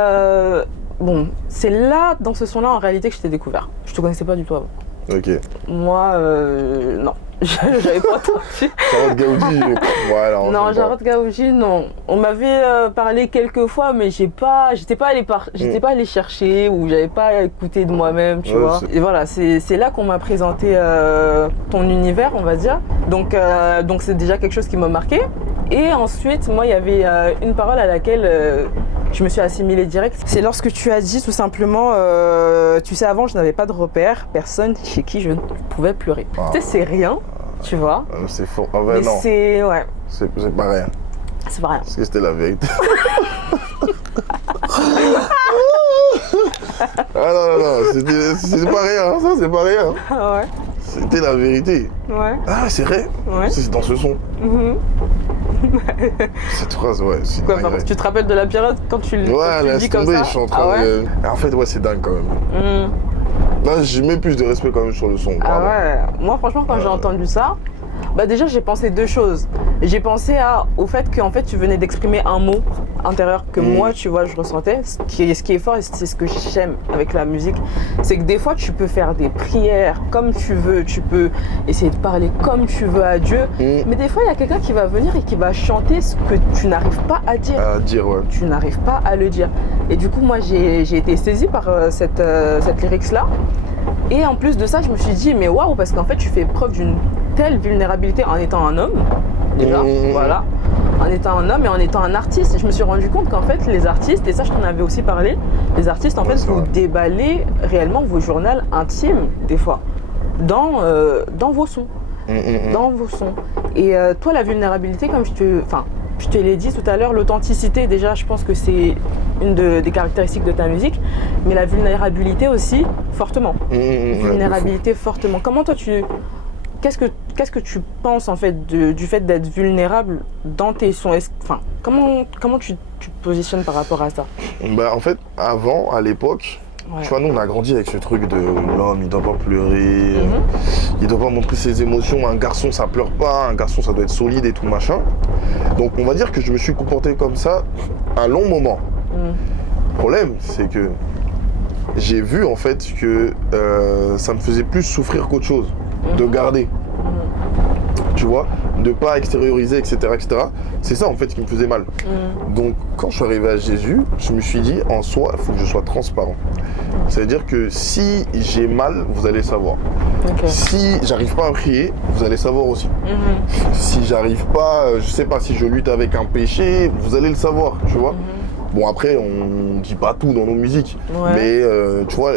bon, c'est là, dans ce son-là, en réalité, que je t'ai découvert. Je te connaissais pas du tout avant. Ok. Moi, non. J'avais pas entendu. Jarod Gaoudi, voilà. Non, Jarod Gaoudi, non. On m'avait parlé quelques fois, mais j'étais pas allé chercher ou j'avais pas écouté de moi-même, tu vois. Et voilà, c'est là qu'on m'a présenté ton univers, on va dire. Donc c'est déjà quelque chose qui m'a marqué. Et ensuite, moi, il y avait une parole à laquelle je me suis assimilée direct. C'est lorsque tu as dit tout simplement, tu sais, avant, je n'avais pas de repère, personne chez qui je ne pouvais pleurer. Tu sais, c'est rien, tu vois. C'est faux. En vrai, mais non. c'est... Ouais. C'est pas rien. C'est pas rien. Parce que c'était la vérité. Ah non, c'est pas rien, ça, c'est pas rien. Ah ouais. C'était la vérité. Ouais. Ah, c'est vrai. Ouais. C'est dans ce son. Cette phrase, ouais. Quoi, tu te rappelles de la période quand tu le dis comme ça? Je suis en train de... En fait, ouais, c'est dingue quand même. Là, j'ai mis plus de respect quand même sur le son. Ah ouais. Moi, franchement, quand j'ai entendu ça, bah déjà, j'ai pensé deux choses. J'ai pensé au fait qu'en fait, tu venais d'exprimer un mot intérieur que moi, tu vois, je ressentais. Ce qui est fort, et c'est ce que j'aime avec la musique, c'est que des fois, tu peux faire des prières comme tu veux, tu peux essayer de parler comme tu veux à Dieu, mais des fois, il y a quelqu'un qui va venir et qui va chanter ce que tu n'arrives pas à dire. À dire, ouais. Tu n'arrives pas à le dire. Et du coup, moi, j'ai été saisie par cette lyrics-là. Et en plus de ça, je me suis dit, mais waouh, parce qu'en fait, tu fais preuve d'une telle vulnérabilité en étant un homme, déjà, voilà, en étant un homme et en étant un artiste. Et je me suis rendu compte qu'en fait, les artistes, et ça, je t'en avais aussi parlé, les artistes, en fait, vous déballez réellement vos journaux intimes, des fois, dans vos sons. Dans vos sons. Et toi, la vulnérabilité, comme je te l'ai dit tout à l'heure, l'authenticité, déjà, je pense que c'est une des caractéristiques de ta musique, mais la vulnérabilité aussi, fortement. Vulnérabilité, fortement. Comment toi, qu'est-ce que tu penses, en fait, du fait d'être vulnérable dans tes sons? Comment tu te positionnes par rapport à ça? Bah, en fait, avant, à l'époque, tu vois, nous, on a grandi avec ce truc de l'homme, il doit pas pleurer, il doit pas montrer ses émotions, un garçon, ça pleure pas, un garçon, ça doit être solide et tout, machin. Donc, on va dire que je me suis comporté comme ça un long moment. Le problème, c'est que j'ai vu, en fait, que ça me faisait plus souffrir qu'autre chose, de garder. Tu vois, de pas extérioriser, etc., etc. C'est ça, en fait, qui me faisait mal. Donc, quand je suis arrivé à Jésus, je me suis dit, en soi, il faut que je sois transparent. Ça veut dire que si j'ai mal, vous allez savoir. Si j'arrive pas à prier, vous allez savoir aussi. Si j'arrive pas, je sais pas, si je lutte avec un péché, vous allez le savoir, tu vois. Bon, après, on dit pas tout dans nos musiques, mais tu vois,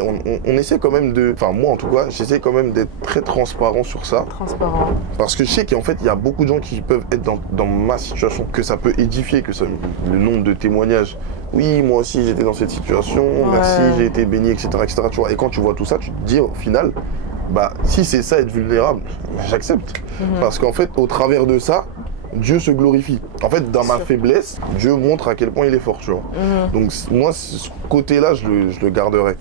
on essaie quand même de... Enfin, moi en tout cas, j'essaie quand même d'être très transparent sur ça. Transparent. Parce que je sais qu'en fait, il y a beaucoup de gens qui peuvent être dans ma situation, que ça peut édifier, que ça, le nombre de témoignages. Oui, moi aussi, j'étais dans cette situation, merci, j'ai été béni, etc., etc. Tu vois, et quand tu vois tout ça, tu te dis au final, bah, si c'est ça, être vulnérable, j'accepte. Parce qu'en fait, au travers de ça, Dieu se glorifie. En fait, dans ma faiblesse, Dieu montre à quel point il est fort, tu vois. Donc moi, ce côté-là, je le garderai.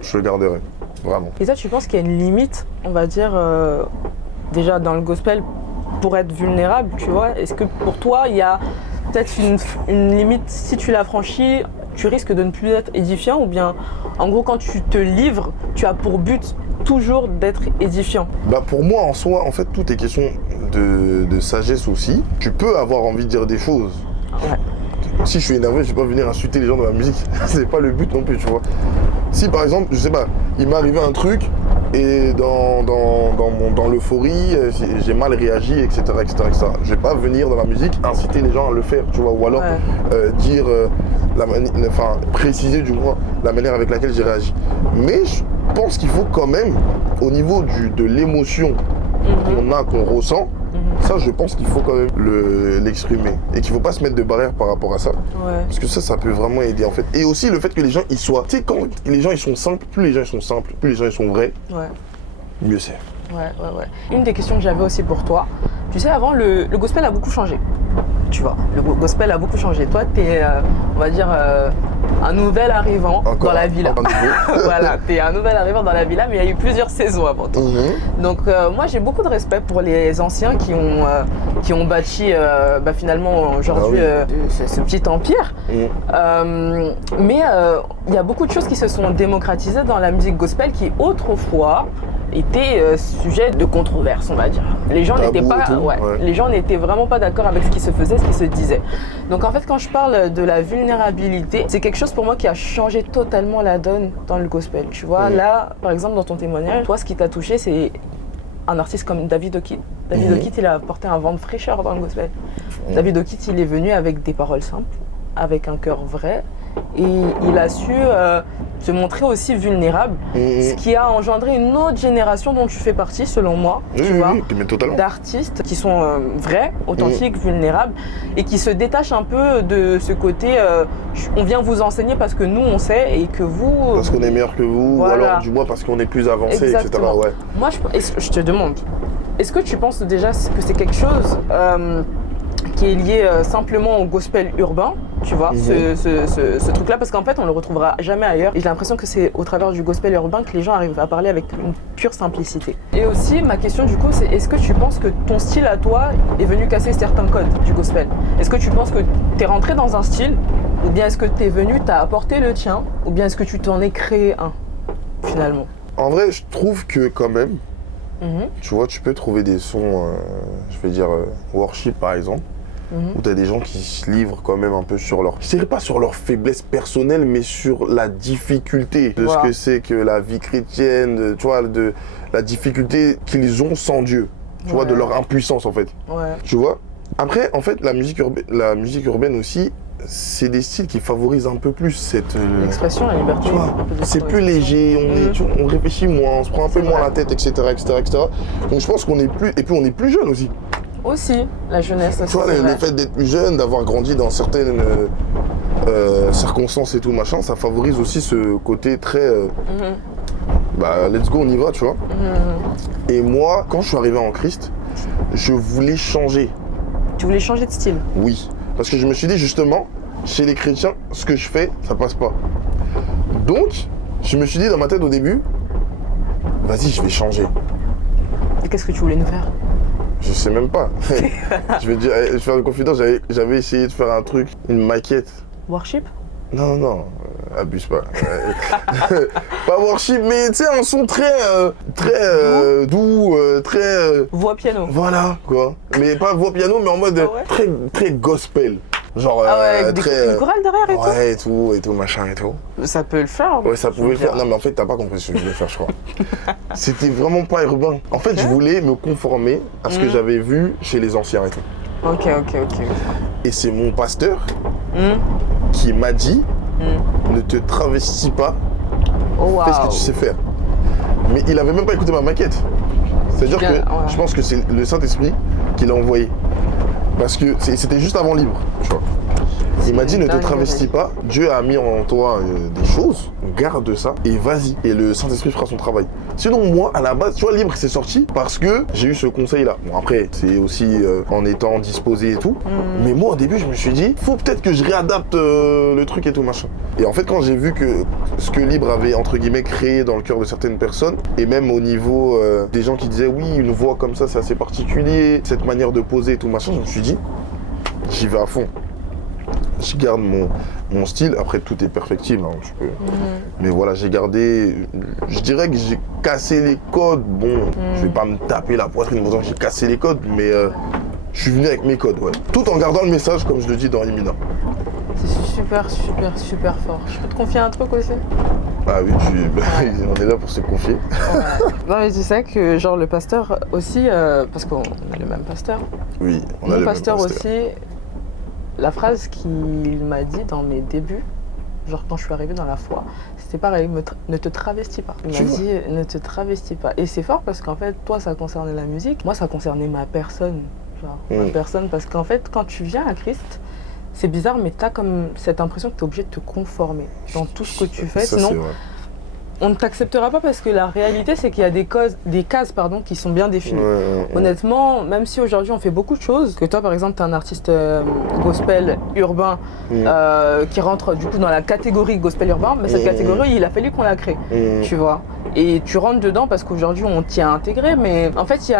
Je le garderai, vraiment. Et ça, tu penses qu'il y a une limite, on va dire, déjà dans le gospel pour être vulnérable, tu vois? Est-ce que pour toi, il y a peut-être une limite, si tu la franchis, tu risques de ne plus être édifiant, ou bien en gros quand tu te livres, tu as pour but toujours d'être édifiant? Bah pour moi en soi, en fait tout est question de sagesse aussi. Tu peux avoir envie de dire des choses. Ouais. Si je suis énervé, je vais pas venir insulter les gens dans la musique. C'est pas le but non plus, tu vois. Si par exemple, je sais pas, il m'est arrivé un truc et dans l'euphorie, j'ai mal réagi, etc., etc. Je vais pas venir dans la musique inciter les gens à le faire, tu vois, ou alors dire, préciser du moins la manière avec laquelle j'ai réagi. Mais je pense qu'il faut quand même, au niveau de l'émotion qu'on ressent, ça je pense qu'il faut quand même l'exprimer et qu'il faut pas se mettre de barrière par rapport à ça, parce que ça peut vraiment aider en fait. Et aussi le fait que les gens ils soient, tu sais, quand les gens ils sont simples, plus les gens ils sont simples, plus les gens ils sont vrais, mieux c'est. Ouais. Une des questions que j'avais aussi pour toi, tu sais, avant le gospel a beaucoup changé, tu vois, le gospel a beaucoup changé. Toi t'es on va dire un nouvel arrivant dans la villa. Voilà, t'es un nouvel arrivant dans la villa, mais il y a eu plusieurs saisons avant toi. Donc moi j'ai beaucoup de respect pour les anciens qui ont bâti finalement aujourd'hui ce petit empire. Mais il y a beaucoup de choses qui se sont démocratisées dans la musique gospel qui autrefois étaient sujet de controverse, on va dire. Les gens les gens n'étaient vraiment pas d'accord avec ce qui se faisait, ce qui se disait. Donc en fait quand je parle de la vulnérabilité, c'est quelque chose pour moi qui a changé totalement la donne dans le gospel. Tu vois, là, par exemple, dans ton témoignage, toi, ce qui t'a touché, c'est un artiste comme David O'Keefe. David O'Keefe, il a apporté un vent de fraîcheur dans le gospel. David O'Keefe, il est venu avec des paroles simples, avec un cœur vrai, et il a su se montrer aussi vulnérable, ce qui a engendré une autre génération dont tu fais partie, selon moi, d'artistes qui sont vrais, authentiques, vulnérables, et qui se détachent un peu de ce côté on vient vous enseigner parce que nous on sait et que vous... Parce qu'on est meilleur que vous, ou alors du moins parce qu'on est plus avancé, etc. Moi je te demande, est-ce que tu penses déjà que c'est quelque chose qui est lié simplement au gospel urbain, tu vois, ce truc-là, parce qu'en fait, on le retrouvera jamais ailleurs. Et j'ai l'impression que c'est au travers du gospel urbain que les gens arrivent à parler avec une pure simplicité. Et aussi, ma question du coup, c'est est-ce que tu penses que ton style à toi est venu casser certains codes du gospel? Est-ce que tu penses que tu es rentré dans un style, ou bien est-ce que tu es venu, tu as apporté le tien, ou bien est-ce que tu t'en es créé un, finalement? En vrai, je trouve que quand même, tu vois, tu peux trouver des sons, je vais dire, worship par exemple, où tu as des gens qui se livrent quand même un peu sur leur... Je dirais pas sur leur faiblesse personnelle, mais sur la difficulté de ce que c'est que la vie chrétienne, tu vois, de la difficulté qu'ils ont sans Dieu, tu vois, de leur impuissance en fait. Tu vois. Après, en fait, la musique urbaine aussi, c'est des styles qui favorisent un peu plus cette... l'expression, la liberté. C'est plus léger, on réfléchit moins, on se prend un peu moins la tête, etc., etc. Donc je pense qu'on est plus... Et puis on est plus jeune aussi. Aussi, la jeunesse. Tu vois, le fait d'être plus jeune, d'avoir grandi dans certaines circonstances et tout machin, ça favorise aussi ce côté très let's go, on y va, tu vois. Et moi, quand je suis arrivé en Christ, je voulais changer. Tu voulais changer de style? Oui, parce que je me suis dit justement, chez les chrétiens, ce que je fais, ça passe pas. Donc, je me suis dit dans ma tête au début, vas-y, je vais changer. Et qu'est-ce que tu voulais nous faire? Je sais même pas. Je vais faire une confidence, j'avais essayé de faire un truc, une maquette. Worship? Non, abuse pas. Pas worship, mais tu sais, un son très doux, très... voix piano. Voilà, quoi. Mais pas voix piano, mais en mode très gospel. Genre avec très... une chorale derrière et tout. et tout, machin et tout. Ça peut le faire. Ouais, ça pouvait le faire. Non, mais en fait, t'as pas compris ce que je voulais faire, je crois. C'était vraiment pas urbain. En fait, je voulais me conformer à ce que j'avais vu chez les anciens et tout. Ok. Et c'est mon pasteur qui m'a dit, ne te travestis pas, fais ce que tu sais faire. Mais il avait même pas écouté ma maquette. C'est-à-dire que je pense que c'est le Saint-Esprit qui l'a envoyé. Parce que c'était juste avant Libre, tu vois. Il m'a dit, ne te travestis pas. Dieu a mis en toi des choses. Garde ça et vas-y. Et le Saint-Esprit fera son travail. Sinon, moi, à la base, tu vois, Libre, c'est sorti parce que j'ai eu ce conseil-là. Bon, après, c'est aussi en étant disposé et tout. Mais moi, au début, je me suis dit, faut peut-être que je réadapte le truc et tout, machin. Et en fait, quand j'ai vu que ce que Libre avait, entre guillemets, créé dans le cœur de certaines personnes, et même au niveau des gens qui disaient, oui, une voix comme ça, c'est assez particulier, cette manière de poser et tout, machin, je me suis dit, j'y vais à fond. Je garde mon style. Après, tout est perfectible, hein, je peux. Mais voilà, j'ai gardé. Je dirais que j'ai cassé les codes. Bon, je vais pas me taper la poitrine en disant que j'ai cassé les codes, mais je suis venu avec mes codes, ouais. Tout en gardant le message, comme je le dis dans Elimina. C'est super fort. Je peux te confier un truc aussi? Ah oui, on est là pour se confier. Ouais. Non mais tu sais que genre le pasteur aussi, parce qu'on a le même pasteur. Oui, on a le même pasteur aussi. La phrase qu'il m'a dit dans mes débuts, genre quand je suis arrivée dans la foi, c'était pareil, ne te travestis pas. Il m'a dit, ne te travestis pas. Et c'est fort parce qu'en fait, toi, ça concernait la musique, moi, ça concernait ma personne. Genre, ma personne, parce qu'en fait, quand tu viens à Christ, c'est bizarre, mais tu as comme cette impression que tu es obligé de te conformer dans tout ce que tu fais. Ça, sinon, on ne t'acceptera pas parce que la réalité, c'est qu'il y a des cases qui sont bien définies. Honnêtement, même si aujourd'hui on fait beaucoup de choses, que toi par exemple tu es un artiste gospel urbain qui rentre du coup dans la catégorie gospel urbain, mais cette catégorie il a fallu qu'on la crée, tu vois. Et tu rentres dedans parce qu'aujourd'hui on t'y a intégré, mais en fait il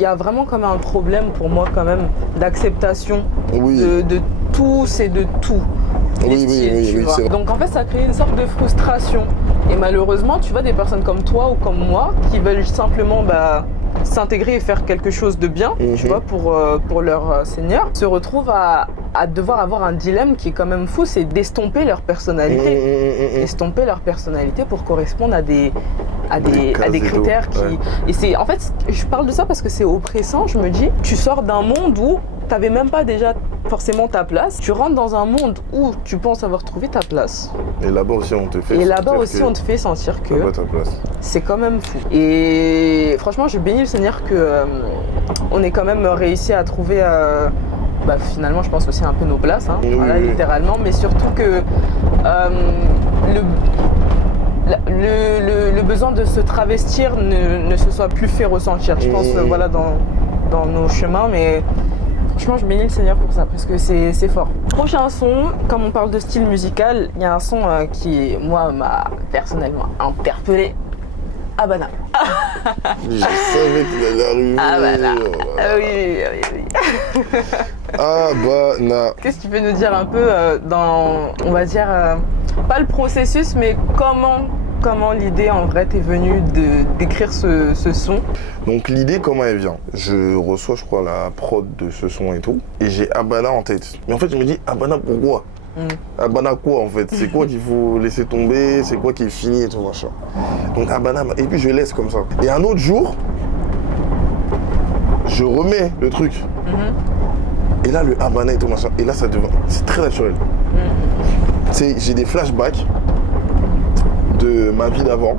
y a vraiment comme un problème pour moi quand même d'acceptation de tous et de tout. Oui, c'est vrai. Donc en fait ça crée une sorte de frustration et malheureusement tu vois des personnes comme toi ou comme moi qui veulent simplement s'intégrer et faire quelque chose de bien, tu vois, pour leur Seigneur, se retrouvent à devoir avoir un dilemme qui est quand même fou, c'est d'estomper leur personnalité, estomper leur personnalité pour correspondre à des critères qui... Et c'est, en fait, je parle de ça parce que c'est oppressant, je me dis, tu sors d'un monde où t'avais même pas déjà forcément ta place, tu rentres dans un monde où tu penses avoir trouvé ta place. Et là-bas aussi on te fait sentir que c'est quand même fou. Et franchement je bénis le Seigneur que on ait quand même réussi à trouver finalement je pense aussi un peu nos places, littéralement, mais surtout que le besoin de se travestir ne se soit plus fait ressentir, je pense, dans nos chemins, mais franchement, je bénis le Seigneur pour ça, parce que c'est fort. Prochain son, comme on parle de style musical, il y a un son qui, moi, m'a personnellement interpellé. Habana. Je savais qu'il allait arriver. Habana. Oui. Habana. Qu'est-ce que tu peux nous dire un peu dans, on va dire, pas le processus, mais comment l'idée en vrai t'est venue d'écrire ce son? Donc l'idée, comment elle vient? Je reçois, je crois, la prod de ce son et tout, et j'ai Habana en tête. Mais en fait, je me dis, Habana pourquoi? Habana quoi en fait? C'est quoi qu'il faut laisser tomber? C'est quoi qui est fini et tout machin? Donc Habana, et puis je laisse comme ça. Et un autre jour, je remets le truc. Et là, le Habana et tout machin, et là, ça devient, c'est très naturel. J'ai des flashbacks de ma vie d'avant,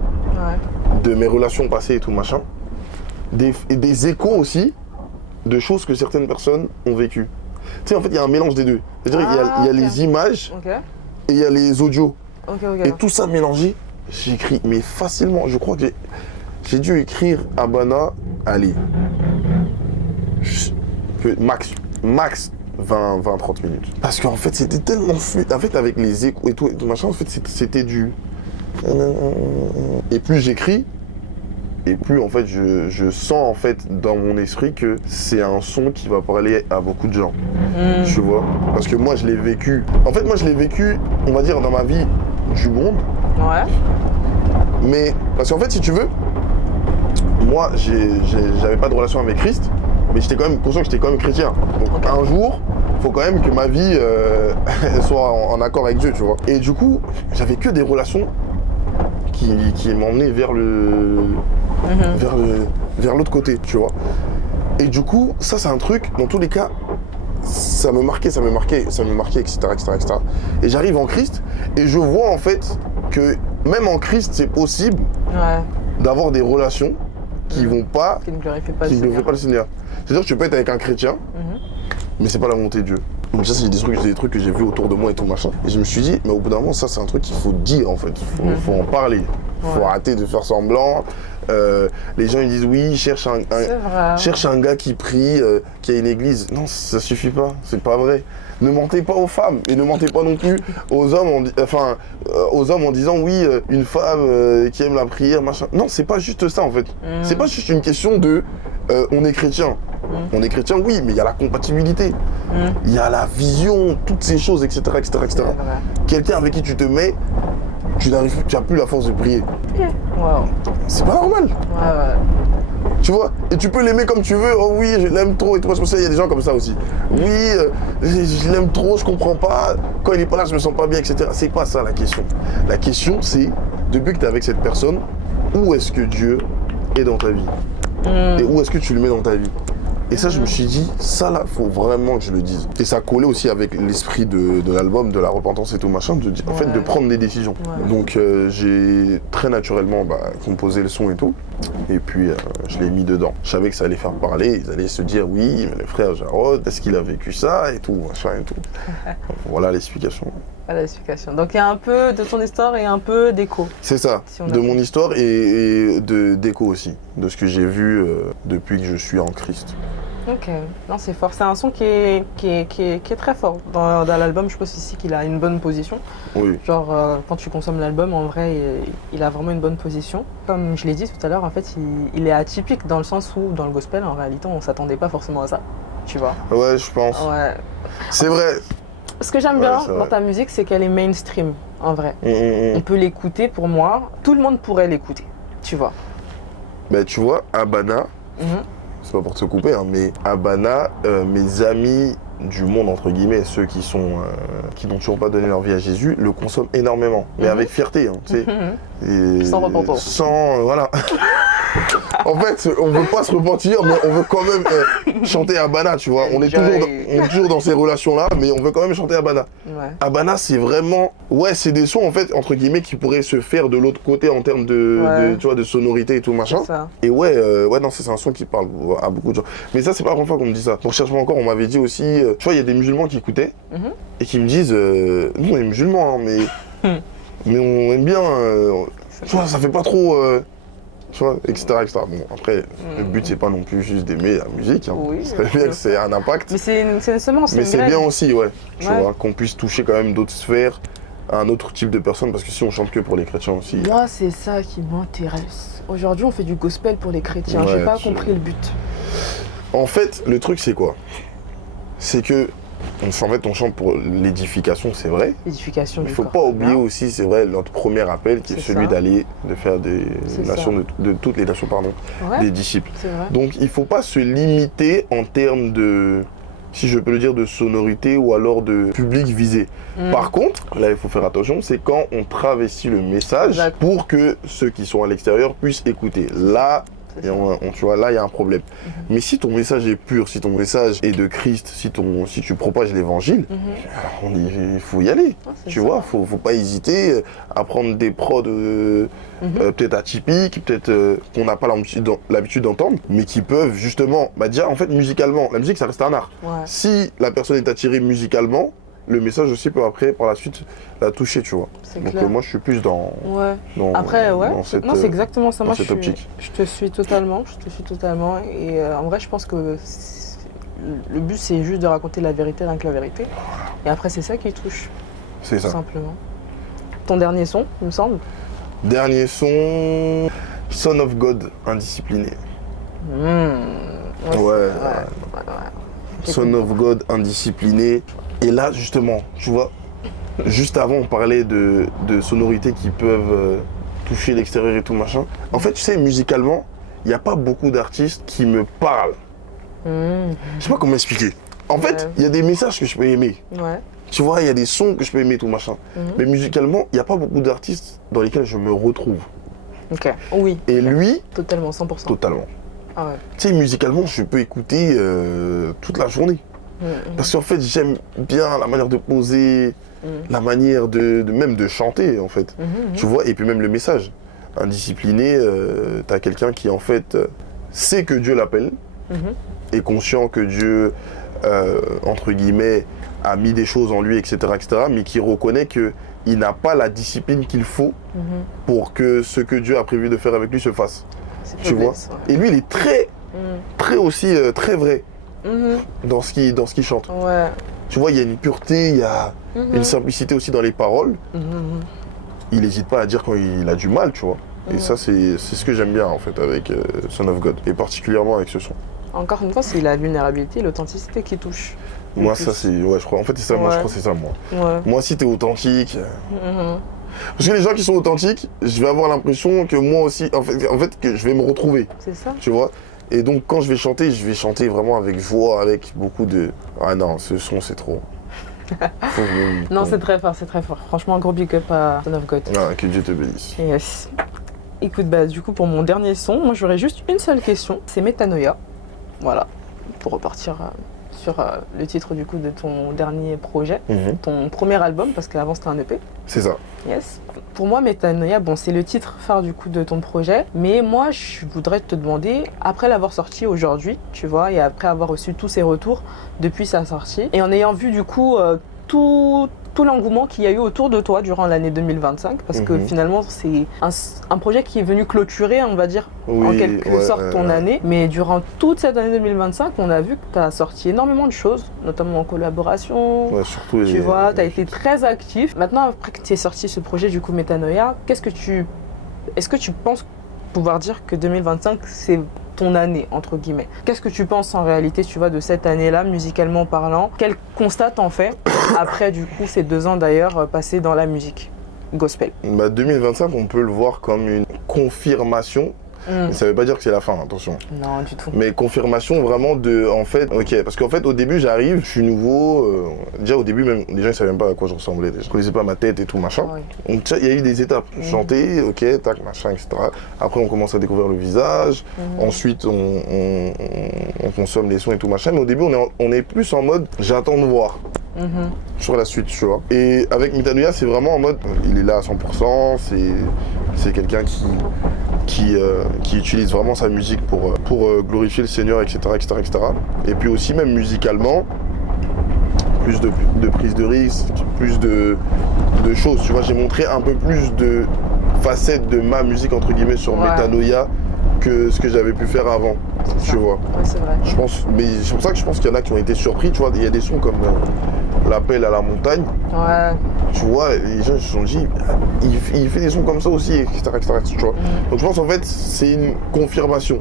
de mes relations passées et tout machin, des échos aussi de choses que certaines personnes ont vécues. Tu sais, en fait, il y a un mélange des deux. C'est-à-dire il y a les images et il y a les audios. Et tout ça mélangé, j'écris, mais facilement. Je crois que j'ai dû écrire Habana, allez, max 20-30 minutes. Parce qu'en fait, c'était tellement fluide. En fait, avec les échos et tout machin, en fait, c'était du... Et plus j'écris, et plus en fait je sens en fait dans mon esprit que c'est un son qui va parler à beaucoup de gens. Tu vois, parce que moi je l'ai vécu. En fait moi je l'ai vécu, on va dire, dans ma vie du monde. Mais parce qu'en fait, si tu veux, moi j'avais pas de relation avec Christ, mais j'étais quand même conscient que j'étais quand même chrétien. Donc un jour, faut quand même que ma vie soit en accord avec Dieu, tu vois. Et du coup, j'avais que des relations qui m'emmenaient vers l'autre côté, tu vois. Et du coup, ça c'est un truc, dans tous les cas, ça me marquait, etc. Et j'arrive en Christ et je vois en fait que même en Christ, c'est possible d'avoir des relations qui vont pas, qui ne glorifient pas le Seigneur. C'est-à-dire que tu peux être avec un chrétien, mais c'est pas la volonté de Dieu. Donc ça, c'est des trucs que j'ai vu autour de moi et tout machin. Et je me suis dit, mais au bout d'un moment, ça, c'est un truc qu'il faut dire, en fait. Faut en parler. Faut arrêter de faire semblant. Les gens, ils disent, oui, cherche un gars qui prie, qui a une église. Non, ça suffit pas. C'est pas vrai. Ne mentez pas aux femmes. Et ne mentez pas non plus aux hommes, aux hommes en disant, oui, une femme qui aime la prière, machin. Non, c'est pas juste ça, en fait. C'est pas juste une question de, on est chrétien. On est chrétien, oui, mais il y a la compatibilité. Il y a la vision, toutes ces choses, etc. Quelqu'un avec qui tu te mets, tu n'as plus la force de prier. Wow. C'est pas normal. Tu vois, et tu peux l'aimer comme tu veux. Oh oui, je l'aime trop et tout. Il y a des gens comme ça aussi. Oui, je l'aime trop, je comprends pas. Quand il est pas là, je me sens pas bien, etc. C'est pas ça la question. La question, c'est, depuis que tu es avec cette personne, où est-ce que Dieu est dans ta vie? Et où est-ce que tu le mets dans ta vie? Et ça, je me suis dit, ça là, faut vraiment que je le dise. Et ça collait aussi avec l'esprit de l'album, de la repentance et tout machin, en fait, de prendre des décisions. Donc, j'ai très naturellement composé le son et tout. Et puis, je l'ai mis dedans. Je savais que ça allait faire parler. Ils allaient se dire, oui, mais le frère Jarod, est-ce qu'il a vécu ça et tout, machin et tout. Voilà l'explication. Voilà l'explication. Donc, il y a un peu de ton histoire et un peu d'écho. C'est ça, de mon histoire et d'écho aussi, de ce que j'ai vu depuis que je suis en Christ. Ok, non c'est fort. C'est un son qui est très fort. Dans l'album, je pense ici qu'il a une bonne position. Oui. Genre, quand tu consommes l'album, en vrai, il a vraiment une bonne position. Comme je l'ai dit tout à l'heure, en fait, il est atypique dans le sens où, dans le gospel, en réalité, on s'attendait pas forcément à ça. Tu vois? Ouais, je pense. Ouais. C'est vrai. Ce que j'aime bien dans ta musique, c'est qu'elle est mainstream, en vrai. On peut l'écouter, pour moi. Tout le monde pourrait l'écouter, tu vois. Ben, tu vois, Habana, c'est pas pour te couper, hein, mais Habana, mes amis du monde, entre guillemets, ceux qui n'ont toujours pas donné leur vie à Jésus, le consomment énormément. Mais avec fierté, hein, tu sais. Et sans repentance. Voilà. En fait, on veut pas se repentir, mais on veut quand même chanter Habana, tu vois. On est toujours dans ces relations-là, mais on veut quand même chanter Habana. Ouais. Habana, c'est vraiment... Ouais, c'est des sons, en fait, entre guillemets, qui pourraient se faire de l'autre côté en termes de tu vois, de sonorité et tout, machin. Ça. Et non, c'est un son qui parle à beaucoup de gens. Mais ça, c'est pas la première fois qu'on me dit ça. Donc, cherche-moi encore, on m'avait dit aussi... tu vois, il y a des musulmans qui écoutaient et qui me disent... nous, on est musulmans, hein, mais on aime bien... tu vois, ça fait pas trop... tu vois, etc. Bon, après, le but, c'est pas non plus juste d'aimer la musique. Hein. Oui, c'est bien que c'est un impact. Mais c'est une semence, mais c'est bien aussi, tu vois, qu'on puisse toucher quand même d'autres sphères, un autre type de personnes, parce que si on chante que pour les chrétiens aussi... Moi, c'est ça qui m'intéresse. Aujourd'hui, on fait du gospel pour les chrétiens. J'ai pas compris le but. En fait, le truc, c'est quoi? C'est que... En fait, on chante pour l'édification, c'est vrai. L'édification du corps. Il ne faut pas oublier aussi, c'est vrai, notre premier appel qui est celui de faire des nations, de toutes les nations, des disciples. Donc, il ne faut pas se limiter en termes de, si je peux le dire, de sonorité ou alors de public visé. Par contre, là, il faut faire attention, c'est quand on travestit le message pour que ceux qui sont à l'extérieur puissent écouter. Là, tu vois, là, il y a un problème. Mais si ton message est pur, si ton message est de Christ, si tu propages l'évangile, il faut y aller. Tu vois, faut pas hésiter à prendre des prods peut-être atypiques, peut-être qu'on n'a pas l'habitude d'entendre, mais qui peuvent justement, déjà, en fait, musicalement, la musique, ça reste un art. Si la personne est attirée musicalement, le message aussi peut après, par la suite, la toucher, tu vois. Donc moi, je suis plus dans cette, non, c'est exactement ça. Moi, optique. Je te suis totalement. Et en vrai, je pense que le but, c'est juste de raconter la vérité, rien que la vérité. Et après, c'est ça qui touche. C'est ça. Simplement. Ton dernier son, il me semble. Dernier son, Son of God, Indiscipliné. Son of God, Indiscipliné. Et là, justement, tu vois, juste avant, on parlait de sonorités qui peuvent toucher l'extérieur et tout machin. En fait, tu sais, musicalement, il n'y a pas beaucoup d'artistes qui me parlent. Je sais pas comment expliquer. En fait, il y a des messages que je peux aimer. Tu vois, il y a des sons que je peux aimer, tout machin. Mais musicalement, il n'y a pas beaucoup d'artistes dans lesquels je me retrouve. Ok, oui. Et lui... Totalement, 100%. Totalement. Ah ouais. Tu sais, musicalement, je peux écouter toute la journée. Parce qu'en fait, j'aime bien la manière de poser, la manière même de chanter, en fait. Tu vois, et puis même le message. Indiscipliné, t'as quelqu'un qui, en fait, sait que Dieu l'appelle, est conscient que Dieu entre guillemets, a mis des choses en lui, etc., mais qui reconnaît qu'il n'a pas la discipline qu'il faut pour que ce que Dieu a prévu de faire avec lui se fasse. Tu vois? Et lui, il est très aussi, très vrai dans ce qu'il chante. Ouais. Tu vois, il y a une pureté, il y a une simplicité aussi dans les paroles. Il n'hésite pas à dire quand il a du mal, tu vois. Et ça, c'est ce que j'aime bien, en fait, avec Son of God, et particulièrement avec ce son. Encore une fois, c'est la vulnérabilité, l'authenticité qui touche. Moi, ça, c'est... Ouais, je crois. En fait, c'est ça. Moi, je crois que c'est ça, moi. Ouais. Moi, si t'es authentique... Parce que les gens qui sont authentiques, je vais avoir l'impression que moi aussi... En fait, que je vais me retrouver. C'est ça. Tu vois? Et donc, quand je vais chanter vraiment avec joie, avec beaucoup de... Ah non, ce son, c'est trop... Non, c'est très fort, c'est très fort. Franchement, un gros big up à Son of God. Ah, que Dieu te bénisse. Yes. Écoute, bah, du coup, pour mon dernier son, moi, j'aurais juste une seule question. C'est Metanoia. Voilà. Pour repartir sur le titre, du coup, de ton dernier projet. Ton premier album, parce qu'avant, c'était un EP. C'est ça. Yes. Pour moi, Metanoia, bon, c'est le titre phare, du coup, de ton projet. Mais moi, je voudrais te demander, après l'avoir sorti aujourd'hui, tu vois, et après avoir reçu tous ces retours depuis sa sortie, et en ayant vu, du coup, tout l'engouement qu'il y a eu autour de toi durant l'année 2025, parce que finalement c'est un projet qui est venu clôturer, on va dire, en quelque sorte ton année, mais durant toute cette année 2025, on a vu que tu as sorti énormément de choses, notamment en collaboration, surtout tu vois, tu as été très actif. Maintenant, après que tu es sorti ce projet du coup Metanoia, est-ce que tu penses pouvoir dire que 2025 c'est ton année, entre guillemets? Qu'est-ce que tu penses en réalité, tu vois, de cette année-là, musicalement parlant? Quel constat t'en fais après, du coup, ces 2 ans d'ailleurs passés dans la musique gospel? 2025, on peut le voir comme une confirmation. Mais ça veut pas dire que c'est la fin, attention. Non, du tout. Mais confirmation vraiment de, en fait, ok, parce qu'en fait au début j'arrive, je suis nouveau, déjà au début même, les gens ils savaient même pas à quoi je ressemblais, je connaissais pas ma tête et tout machin. Donc il y a eu des étapes, chanter, ok, tac, machin, etc. Après on commence à découvrir le visage, ensuite on consomme les sons et tout machin, mais au début on est plus en mode j'attends de voir. Sur la suite, tu vois. Et avec Metanoia, c'est vraiment en mode, il est là à 100%, c'est quelqu'un qui utilise vraiment sa musique pour glorifier le Seigneur, etc., etc., etc. Et puis aussi, même musicalement, plus de prise de risque, plus de choses. Tu vois, j'ai montré un peu plus de facettes de ma musique, entre guillemets, sur Metanoia que ce que j'avais pu faire avant. Tu vois. Ouais, c'est vrai. Je pense, mais c'est pour ça que je pense qu'il y en a qui ont été surpris. Tu vois, il y a des sons comme l'appel à la montagne. Ouais. Tu vois, les gens se sont dit, il fait des sons comme ça aussi, etc., tu vois. Donc je pense en fait, c'est une confirmation.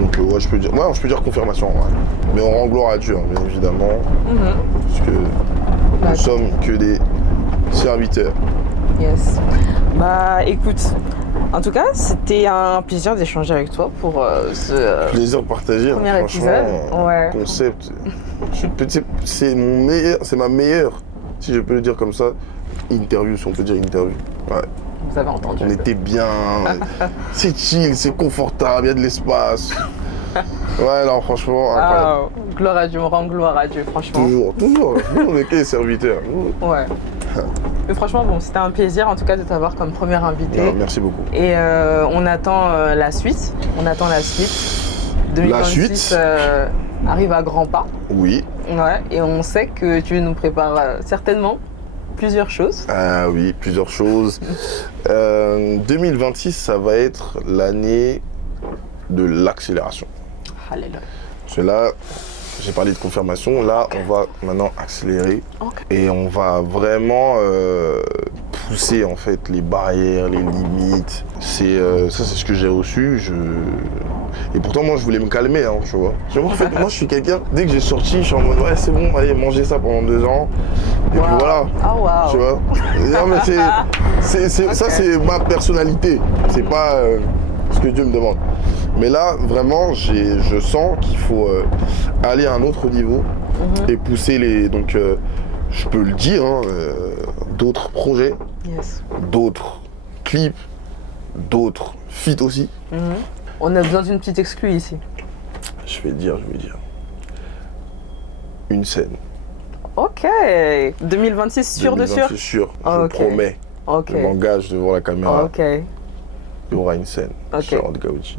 Donc ouais, je peux dire confirmation, mais on rend gloire à Dieu, hein, bien évidemment, parce que nous sommes que des serviteurs. Yes. Bah écoute, en tout cas, c'était un plaisir d'échanger avec toi pour ce plaisir partagé, premier épisode. Concept. C'est ma meilleure, si je peux le dire comme ça, interview, si on peut dire interview. Ouais. Vous avez entendu. On était bien, c'est chill, c'est confortable, il y a de l'espace. Ouais, non, franchement, incroyable. Gloire à Dieu, on rend gloire à Dieu, franchement. Toujours. Nous, on est que les serviteurs. Ouais. Mais franchement, bon, c'était un plaisir en tout cas de t'avoir comme premier invité. Non, merci beaucoup. Et on attend la suite. 2026 la suite arrive à grands pas. Oui. Ouais. Et on sait que tu nous prépares certainement plusieurs choses. Ah oui, plusieurs choses. 2026, ça va être l'année de l'accélération. Alléluia. Parce que là, j'ai parlé de confirmation, là on va maintenant accélérer et on va vraiment pousser en fait les barrières, les limites. Ça c'est ce que j'ai reçu. Et pourtant moi je voulais me calmer, hein, tu vois. En fait moi je suis quelqu'un, dès que j'ai sorti, je suis en mode ouais c'est bon, allez manger ça pendant 2 ans. Et puis voilà. Oh, wow. Tu vois. Non mais ça c'est ma personnalité. C'est pas ce que Dieu me demande. Mais là, vraiment, je sens qu'il faut aller à un autre niveau et pousser les... Donc, je peux le dire, hein, d'autres projets, d'autres clips, d'autres feats aussi. On a besoin d'une petite exclue ici. Je vais dire. Une scène. Ok. 2026 sûr de sûr. Sûr, je promets. Je m'engage devant la caméra. Ok. il y aura une scène. Ok. Charlotte Gauchi.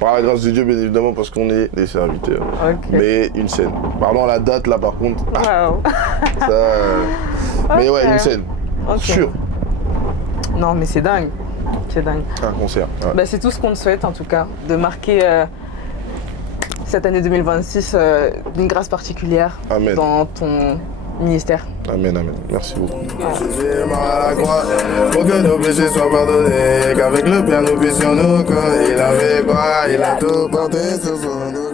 Par la grâce de Dieu, bien évidemment, parce qu'on est des serviteurs. Ok. Mais une scène. Pardon, la date là, par contre. Waouh. Mais ouais, une scène. Ok. Sûr. Non, mais c'est dingue. C'est dingue. Un concert. Ouais. Bah, c'est tout ce qu'on te souhaite, en tout cas, de marquer cette année 2026 d'une grâce particulière. Amen. Dans ton ministère. Amen, amen. Merci beaucoup. Jésus est mort à la croix pour que nos péchés soient pardonnés, qu'avec le Père nous puissions nous connaître. Il avait quoi? Il a tout porté sur son dos.